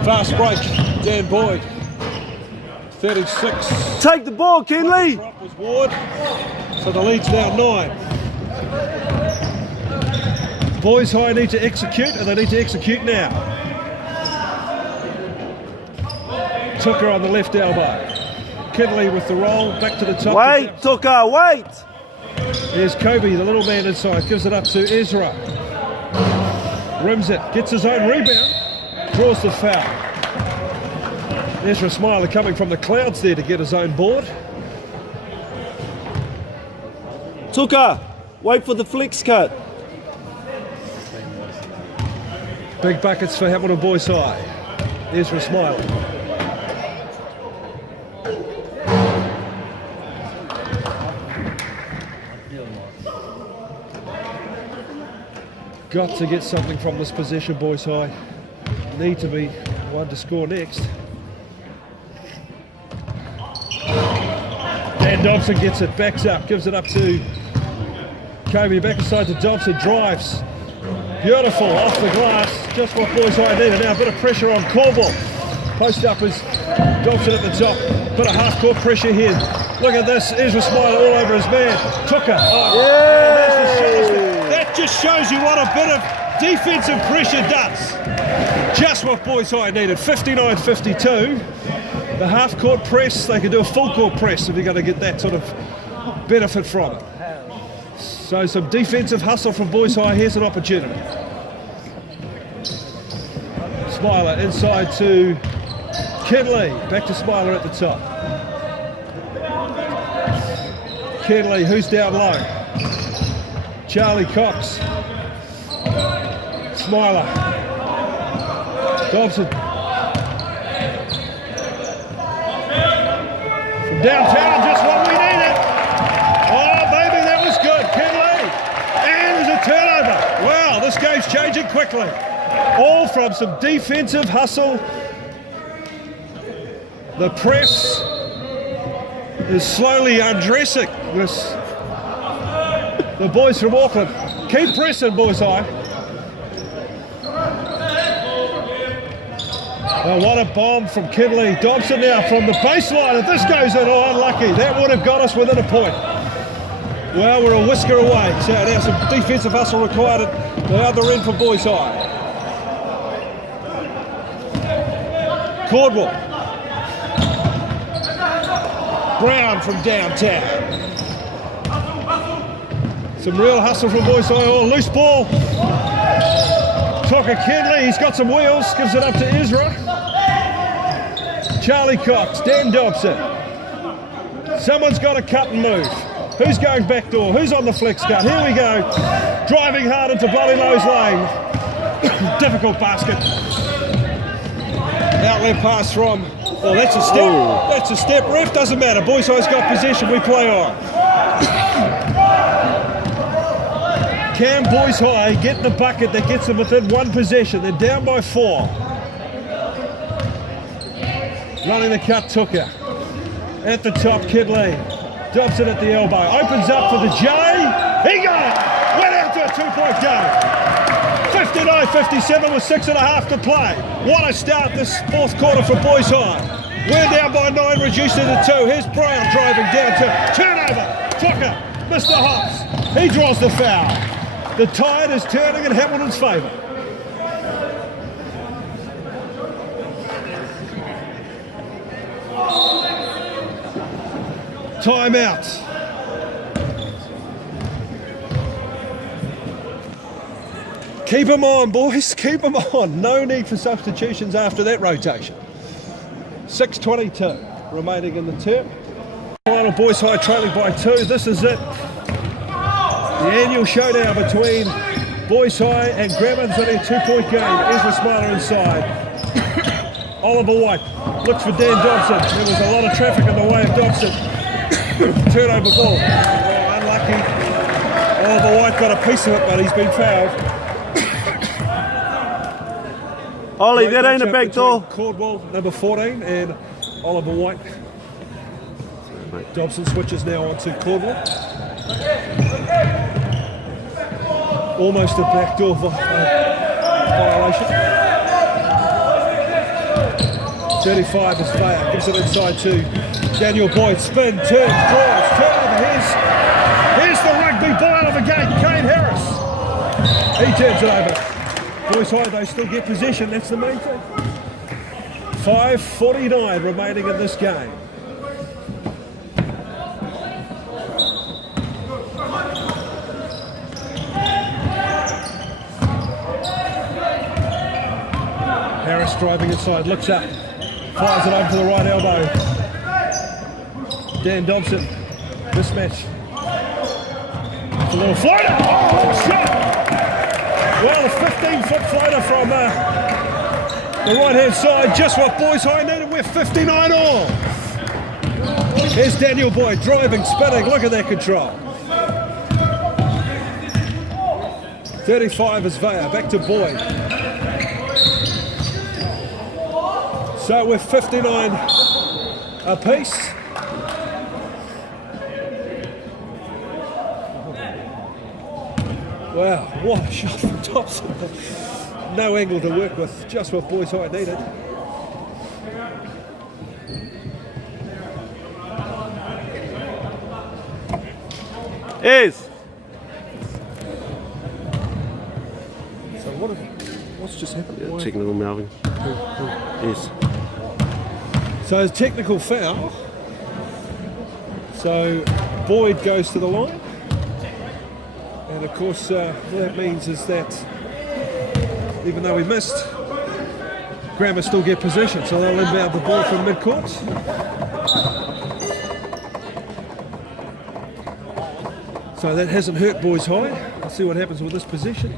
Fast break. Dan Boyd. 36. Take the ball, Kinley. Drop was Ward. So the lead's now 9. Boys High need to execute, and they need to execute now. Tucker on the left elbow. Kinley with the roll, back to the top. Wait, Tucker, wait. There's Kobe, the little man inside, gives it up to Ezra. Rims it, gets his own rebound, draws the foul. Ezra Smiler coming from the clouds there to get his own board. Tucker, wait for the flex cut. Big buckets for Hamilton Boys High. Ezra Smiler. Got to get something from this possession, Boys High. Need to be one to score next. Dan Dobson gets it, backs up, gives it up to Kobe, back inside to Dobson, drives. Beautiful, off the glass, just what Boys High needed. Now a bit of pressure on Cornwall. Post up is Dobson at the top, bit of half-court pressure here. Look at this, Ezra Smiler all over his man. Tucker, that just shows you what a bit of defensive pressure does. Just what Boys High needed, 59-52. The half-court press, they can do a full-court press if you're going to get that sort of benefit from it. So some defensive hustle from Boys High, here's an opportunity. Smiler inside to Kinley, back to Smiler at the top. Kinley, who's down low? Charlie Cox. Smiler. Dobson. From downtown, just what we needed. Oh, baby, that was good. Kinley. And there's a turnover. Wow, this game's changing quickly. All from some defensive hustle. The press is slowly undressing this. The boys from Auckland. Keep pressing, Boys High. Oh, what a bomb from Kinley. Dobson now from the baseline. If this goes in, oh, unlucky. That would have got us within a point. Well, we're a whisker away. So now some defensive hustle required at the other end for Boys High. Cornwall. Brown from downtown. Some real hustle from Boys High. Oh, loose ball. Tucker Kenley, he's got some wheels, gives it up to Ezra. Charlie Cox, Dan Dobson. Someone's got to cut and move. Who's going back door? Who's on the flex cut? Here we go. Driving hard into Bloody-Lowe's lane. Difficult basket. Outlet pass from, oh, that's a step. Oh. That's a step. Ref, doesn't matter. Boys High's got possession. We play on. Can Boys High get the bucket that gets them within one possession? They're down by 4. Running the cut, Tucker. At the top, Kidley. Dobson at the elbow. Opens up for the J. He got it! Went out to a 2-point game. 59-57 with 6.5 to play. What a start this fourth quarter for Boys High. We're down by 9, reduced to 2. Here's Brown driving down to turnover. Tucker, Mr. Hops. He draws the foul. The tide is turning in Hamilton's favour. Timeout. Keep them on, boys. Keep them on. No need for substitutions after that rotation. 6:22 remaining in the term. Final Boys High trailing by 2. This is it. The annual showdown between Boys High and Grammar. It's only a 2-point game. Ezra Smiler inside. Oliver White looks for Dan Dobson. There was a lot of traffic in the way of Dobson. Turnover ball. Oh, unlucky. Oliver White got a piece of it, but he's been fouled. Ollie, that ain't a back door. Cordwell, number 14, and Oliver White. Dobson switches now onto Cordwell. Almost a backdoor violation. 35 is Vaya, gives it inside to Daniel Boyd. Spin, turn, draws, turnover. Here's the rugby boy of the game, Kane Harris. He turns it over. Boys High, they still get possession, that's the main thing. 5:49 remaining in this game. Harris driving inside, looks up, fires it over to the right elbow. Dan Dobson, mismatch. It's a little floater. Oh, shot! Well, a 15-foot floater from the right-hand side, just what Boys High needed. We're 59 all. Here's Daniel Boyd driving, spinning. Look at that control. 35 is Vaya, back to Boyd. So we're 59 apiece. Wow, what a shot from Dobson. No angle to work with, just what Boys High needed. Is. So what's just happened? Yeah, technical Melvin. Yes. So it's technical foul. So Boyd goes to the line. And of course, what that means is that even though we missed, Grammar still get possession, so they'll inbound the ball from mid-court. So that hasn't hurt Boys High. Let's see what happens with this possession.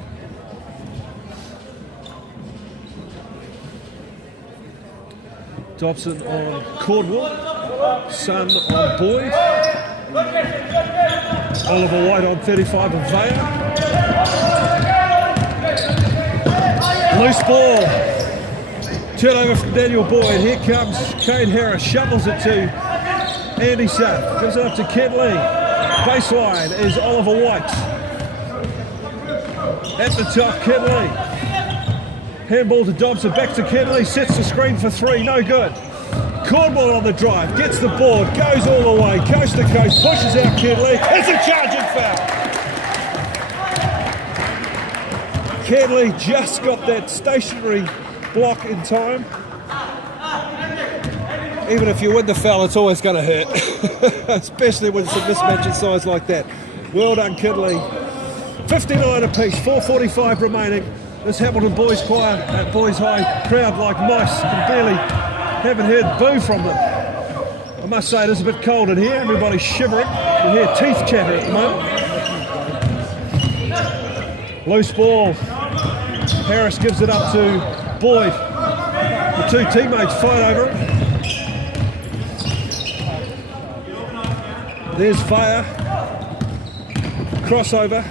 Dobson on Cordwell, Sun on Boyd. Oliver White on 35 of Vaya. Loose ball. Turnover from Daniel Boyd. Here comes Kane Harris. Shovels it to Andy Seth. Gives it up to Kenley. Baseline is Oliver White. At the top, Kenley. Handball to Dobson. Back to Kenley. Sets the screen for 3. No good. Cordwell on the drive, gets the board, goes all the way, coast to coast, pushes out Kenley. It's a charging foul. Kenley just got that stationary block in time. even if you win the foul, it's always going to hurt, especially when it's a mismatch in size like that. Well done, Kidley. 59 apiece, 4:45 remaining. This Hamilton boys choir, boys high crowd like mice, haven't heard boo from them. I must say it is a bit cold in here. Everybody's shivering. You hear teeth chatter at the moment. Loose ball. Harris gives it up to Boyd. The two teammates fight over it. There's Fire. Crossover.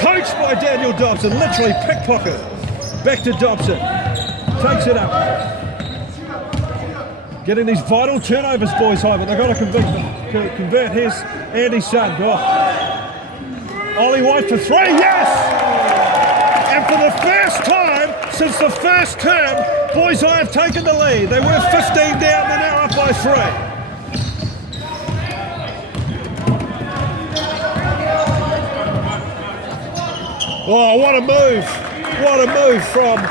Poached by Daniel Dobson. Literally pickpocket. Back to Dobson. Takes it up. Getting these vital turnovers, boys high, but they've got to convert. Here's Andy's son. Oh. Ollie White for three. Yes! And for the first time since the first term, boys high have taken the lead. They were 15 down, they're now up by 3. Oh, what a move. What a move from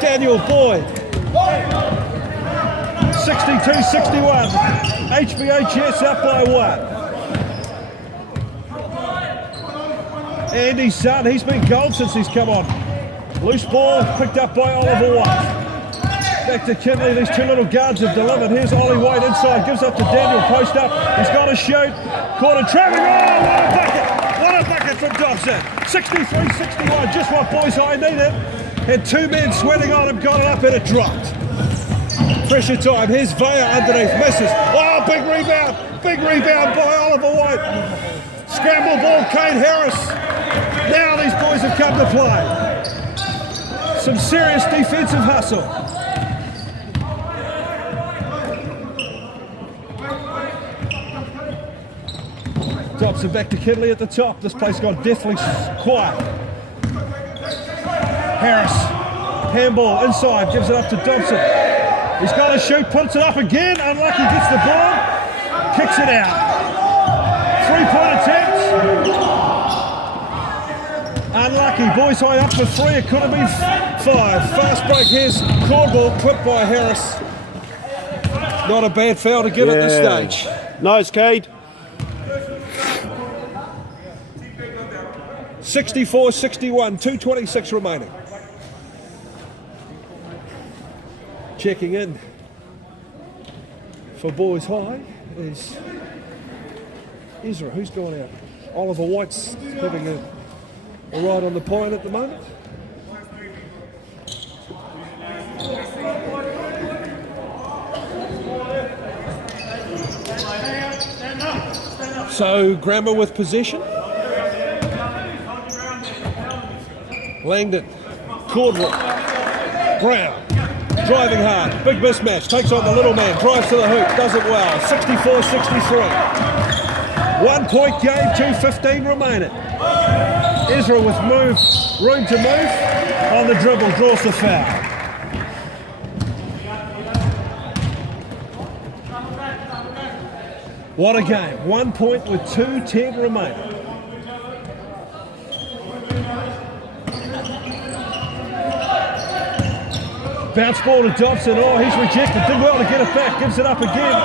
Daniel Boyd. 62-61. HBHS up by 1. Andy's son, he's been gold since he's come on. Loose ball picked up by Oliver White. Back to Kinley, these two little guards have delivered. Here's Ollie White inside, gives up to Daniel, post up. He's got to shoot. Caught in traffic. Oh, what a bucket! What a bucket from Dobson. 63-61, just what boys high needed. Had two men sweating on him, got it up and it dropped. Pressure time, here's Vaya underneath, misses. Oh, big rebound by Oliver White. Scramble ball, Kane Harris. Now these boys have come to play. Some serious defensive hustle. Dobson back to Kidley at the top. This place got deathly quiet. Harris, handball inside, gives it up to Dobson. He's got to shoot, puts it up again. Unlucky, gets the ball, kicks it out. 3-point attempt. Unlucky, boys high up for 3. It could have been 5. Fast break, here's Caldwell, clipped by Harris. Not a bad foul to give at this stage. Nice, Cade. 64-61, 2:26 remaining. Checking in for boys high is Ezra. Who's gone out? Oliver White's having a ride on the pine at the moment. So Grammer with possession. Langdon, Caldwell, Brown, driving hard, big mismatch, takes on the little man, drives to the hoop, does it well, 64-63. 1 point game, 2:15 remaining. Ezra with room to move, on the dribble, draws the foul. What a game, 1 point with 2:10 remaining. Bounce ball to Dobson. Oh, he's rejected. Did well to get it back. Gives it up again.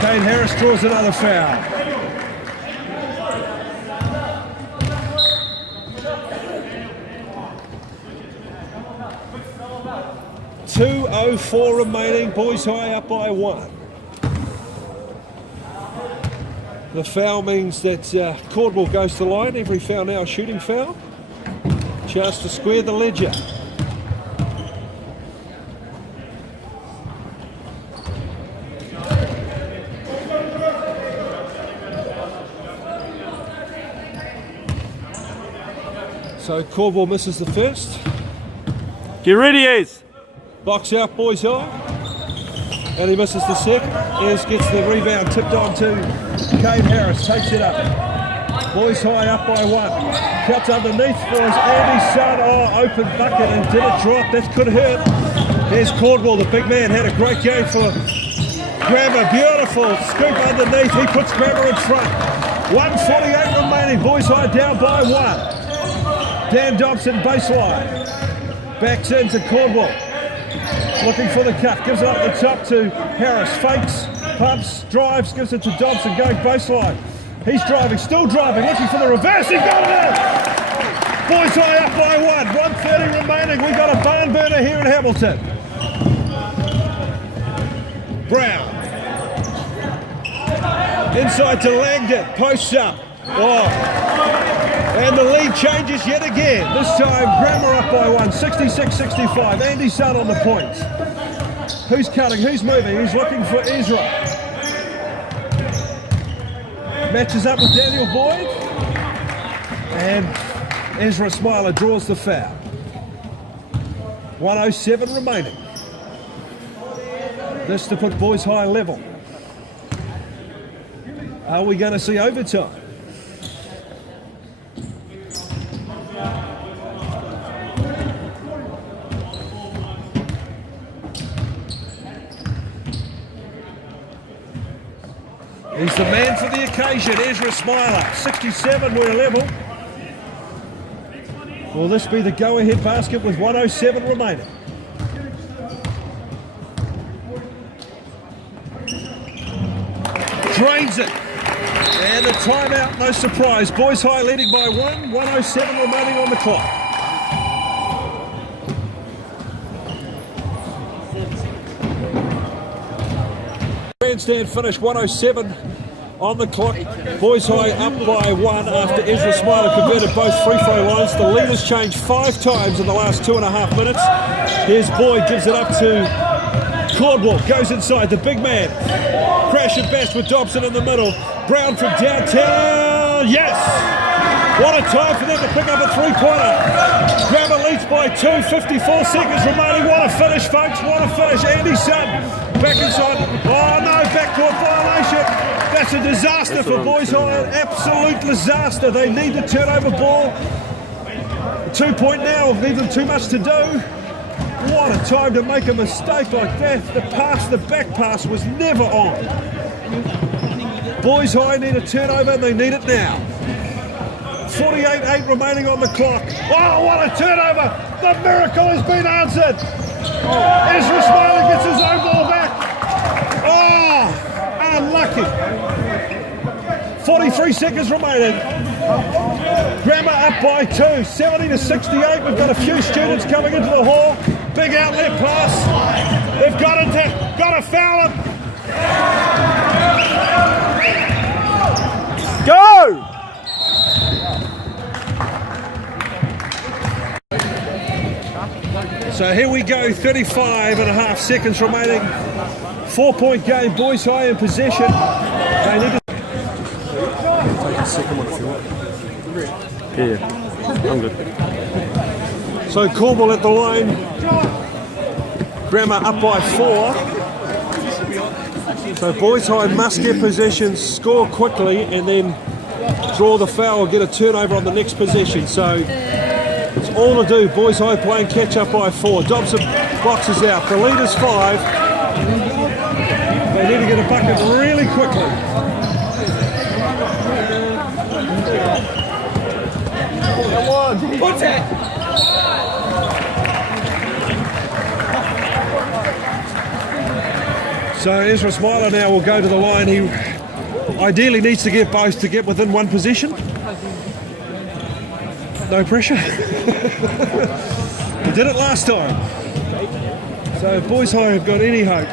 Kane Harris draws another foul. .204 remaining. Boys high up by 1. The foul means that Caldwell goes to the line. Every foul now a shooting foul. Chance to square the ledger. So Caldwell misses the first. Get ready, Ez. Box out, boys high. And he misses the second. Ez gets the rebound, tipped on to Kane Harris, takes it up. Boys high up by 1. Cuts underneath for his Andy's son. Oh, open bucket and did it drop. That could hurt. There's Caldwell, the big man, had a great game for Grammer. Beautiful scoop underneath. He puts Grammer in front. 1:48 remaining. Boys high down by 1. Dan Dobson baseline. Backs into Caldwell. looking for the cut, gives it up the top to Harris, fakes, pumps, drives, gives it to Dobson, going baseline. He's driving, still driving, looking for the reverse, he's got it in! Boys high up by 1:30 remaining, we've got a barn burner here in Hamilton. Brown. Inside to Langdon, posts up. Oh. And the lead changes yet again. This time, Grammar up by 1, 66-65. Andy Sun on the points. Who's cutting? Who's moving? He's looking for Ezra. Matches up with Daniel Boyd. And Ezra Smiler draws the foul. 1:07 remaining. This to put Boys High level. Are we going to see overtime? He's the man for the occasion, Ezra Smiler. 67, we're level. Will this be the go-ahead basket with 1:07 remaining? Drains it. And the timeout, no surprise. Boys High leading by 1, 1:07 remaining on the clock. Grandstand finish, 1:07 on the clock. Boys High up by 1 after Ezra Smiler converted both free throw lines. The lead has changed 5 times in the last 2.5 minutes. Here's Boyd, gives it up to Caldwell, goes inside, the big man. Crash and bash with Dobson in the middle. Brown from downtown, yes! What a time for them to pick up a three-pointer. Grammar leads by 2, 54 seconds remaining. What a finish, folks, what a finish. Andy Sun, back inside. Oh no, backcourt violation. That's a disaster for Boys High, an absolute disaster. They need to turn over ball. 2 point now, leave them too much to do. What a time to make a mistake like that. The back pass was never on. Boys High need a turnover and they need it now. 48-8 remaining on the clock. Oh, what a turnover! The miracle has been answered. Ezra Smiler gets his own ball back. Oh, unlucky. 43 seconds remaining. Grammar up by 2, 70-68. We've got a few students coming into the hall. Big outlet pass. They've got to foul him. Go! So here we go, 35.5 seconds remaining. 4-point game, Boys High in possession. They need to take a second one if you want. Yeah, I'm good. So Corbell at the line. Grammar up by 4. So Boys High must get possession, score quickly, and then draw the foul or get a turnover on the next possession. So it's all to do. Boys High playing catch up by 4. Dobson boxes out. The lead is 5. They need to get a bucket really quickly. Come on, put it! So Ezra Smiler now will go to the line. He ideally needs to get both to get within one possession. No pressure. He did it last time. So if Boys High have got any hope,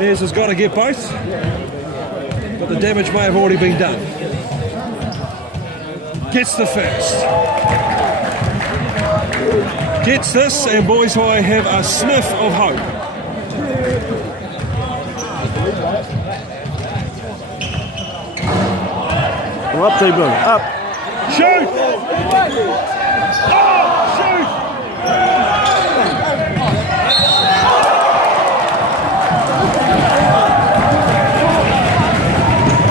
Ezra's got to get both. But the damage may have already been done. Gets the first. Gets this, and Boys High have a sniff of hope. We're up, T-Blue, up. Shoot! Oh, shoot!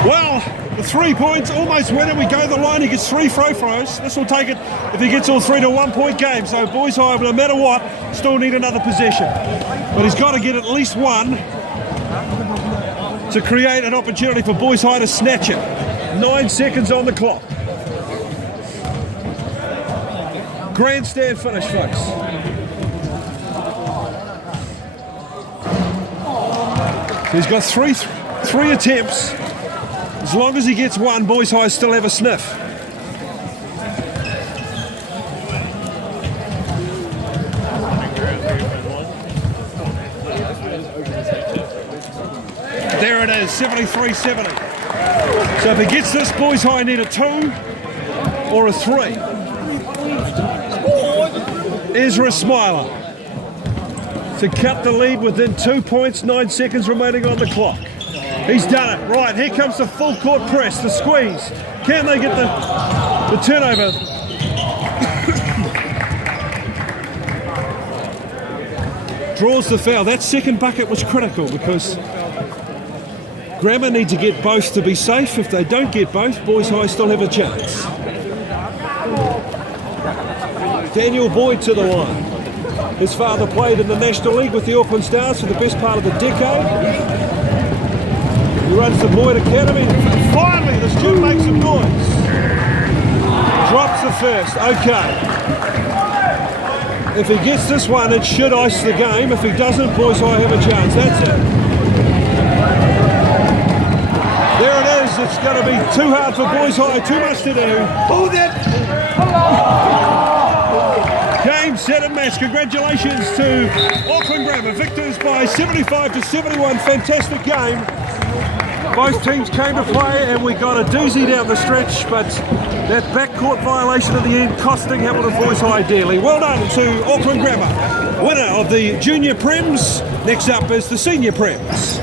Well, the 3 points, almost winning. We go to the line, he gets 3 throws. This will take it if he gets all 3 to a 1-point game. So Boys High, no matter what, still need another possession. But he's got to get at least 1 to create an opportunity for Boys High to snatch it. 9 seconds on the clock. Grandstand finish, folks. So he's got three attempts. As long as he gets one, Boys High still have a sniff. There it is, 73-70. So if he gets this, Boys High need a 2 or a 3. Ezra Smiler to cut the lead within 2 points, 9 seconds remaining on the clock. He's done it. Right, here comes the full court press, the squeeze. Can they get the turnover? Draws the foul. That second bucket was critical because Grammar need to get both to be safe. If they don't get both, Boys High still have a chance. Daniel Boyd to the line. His father played in the National League with the Auckland Stars for the best part of the decade. He runs the Boyd Academy. Finally, the student makes some noise. Drops the first. Okay. If he gets this one, it should ice the game. If he doesn't, Boys High have a chance. That's it. There it is. It's going to be too hard for Boys High. Too much to do. Hold it. Game, set and match. Congratulations to Auckland Grammar. Victors by 75-71. Fantastic game. Both teams came to play and we got a doozy down the stretch, but that backcourt violation at the end costing Hamilton Boys High dearly. Well done to Auckland Grammar, winner of the Junior Prems. Next up is the Senior Prems.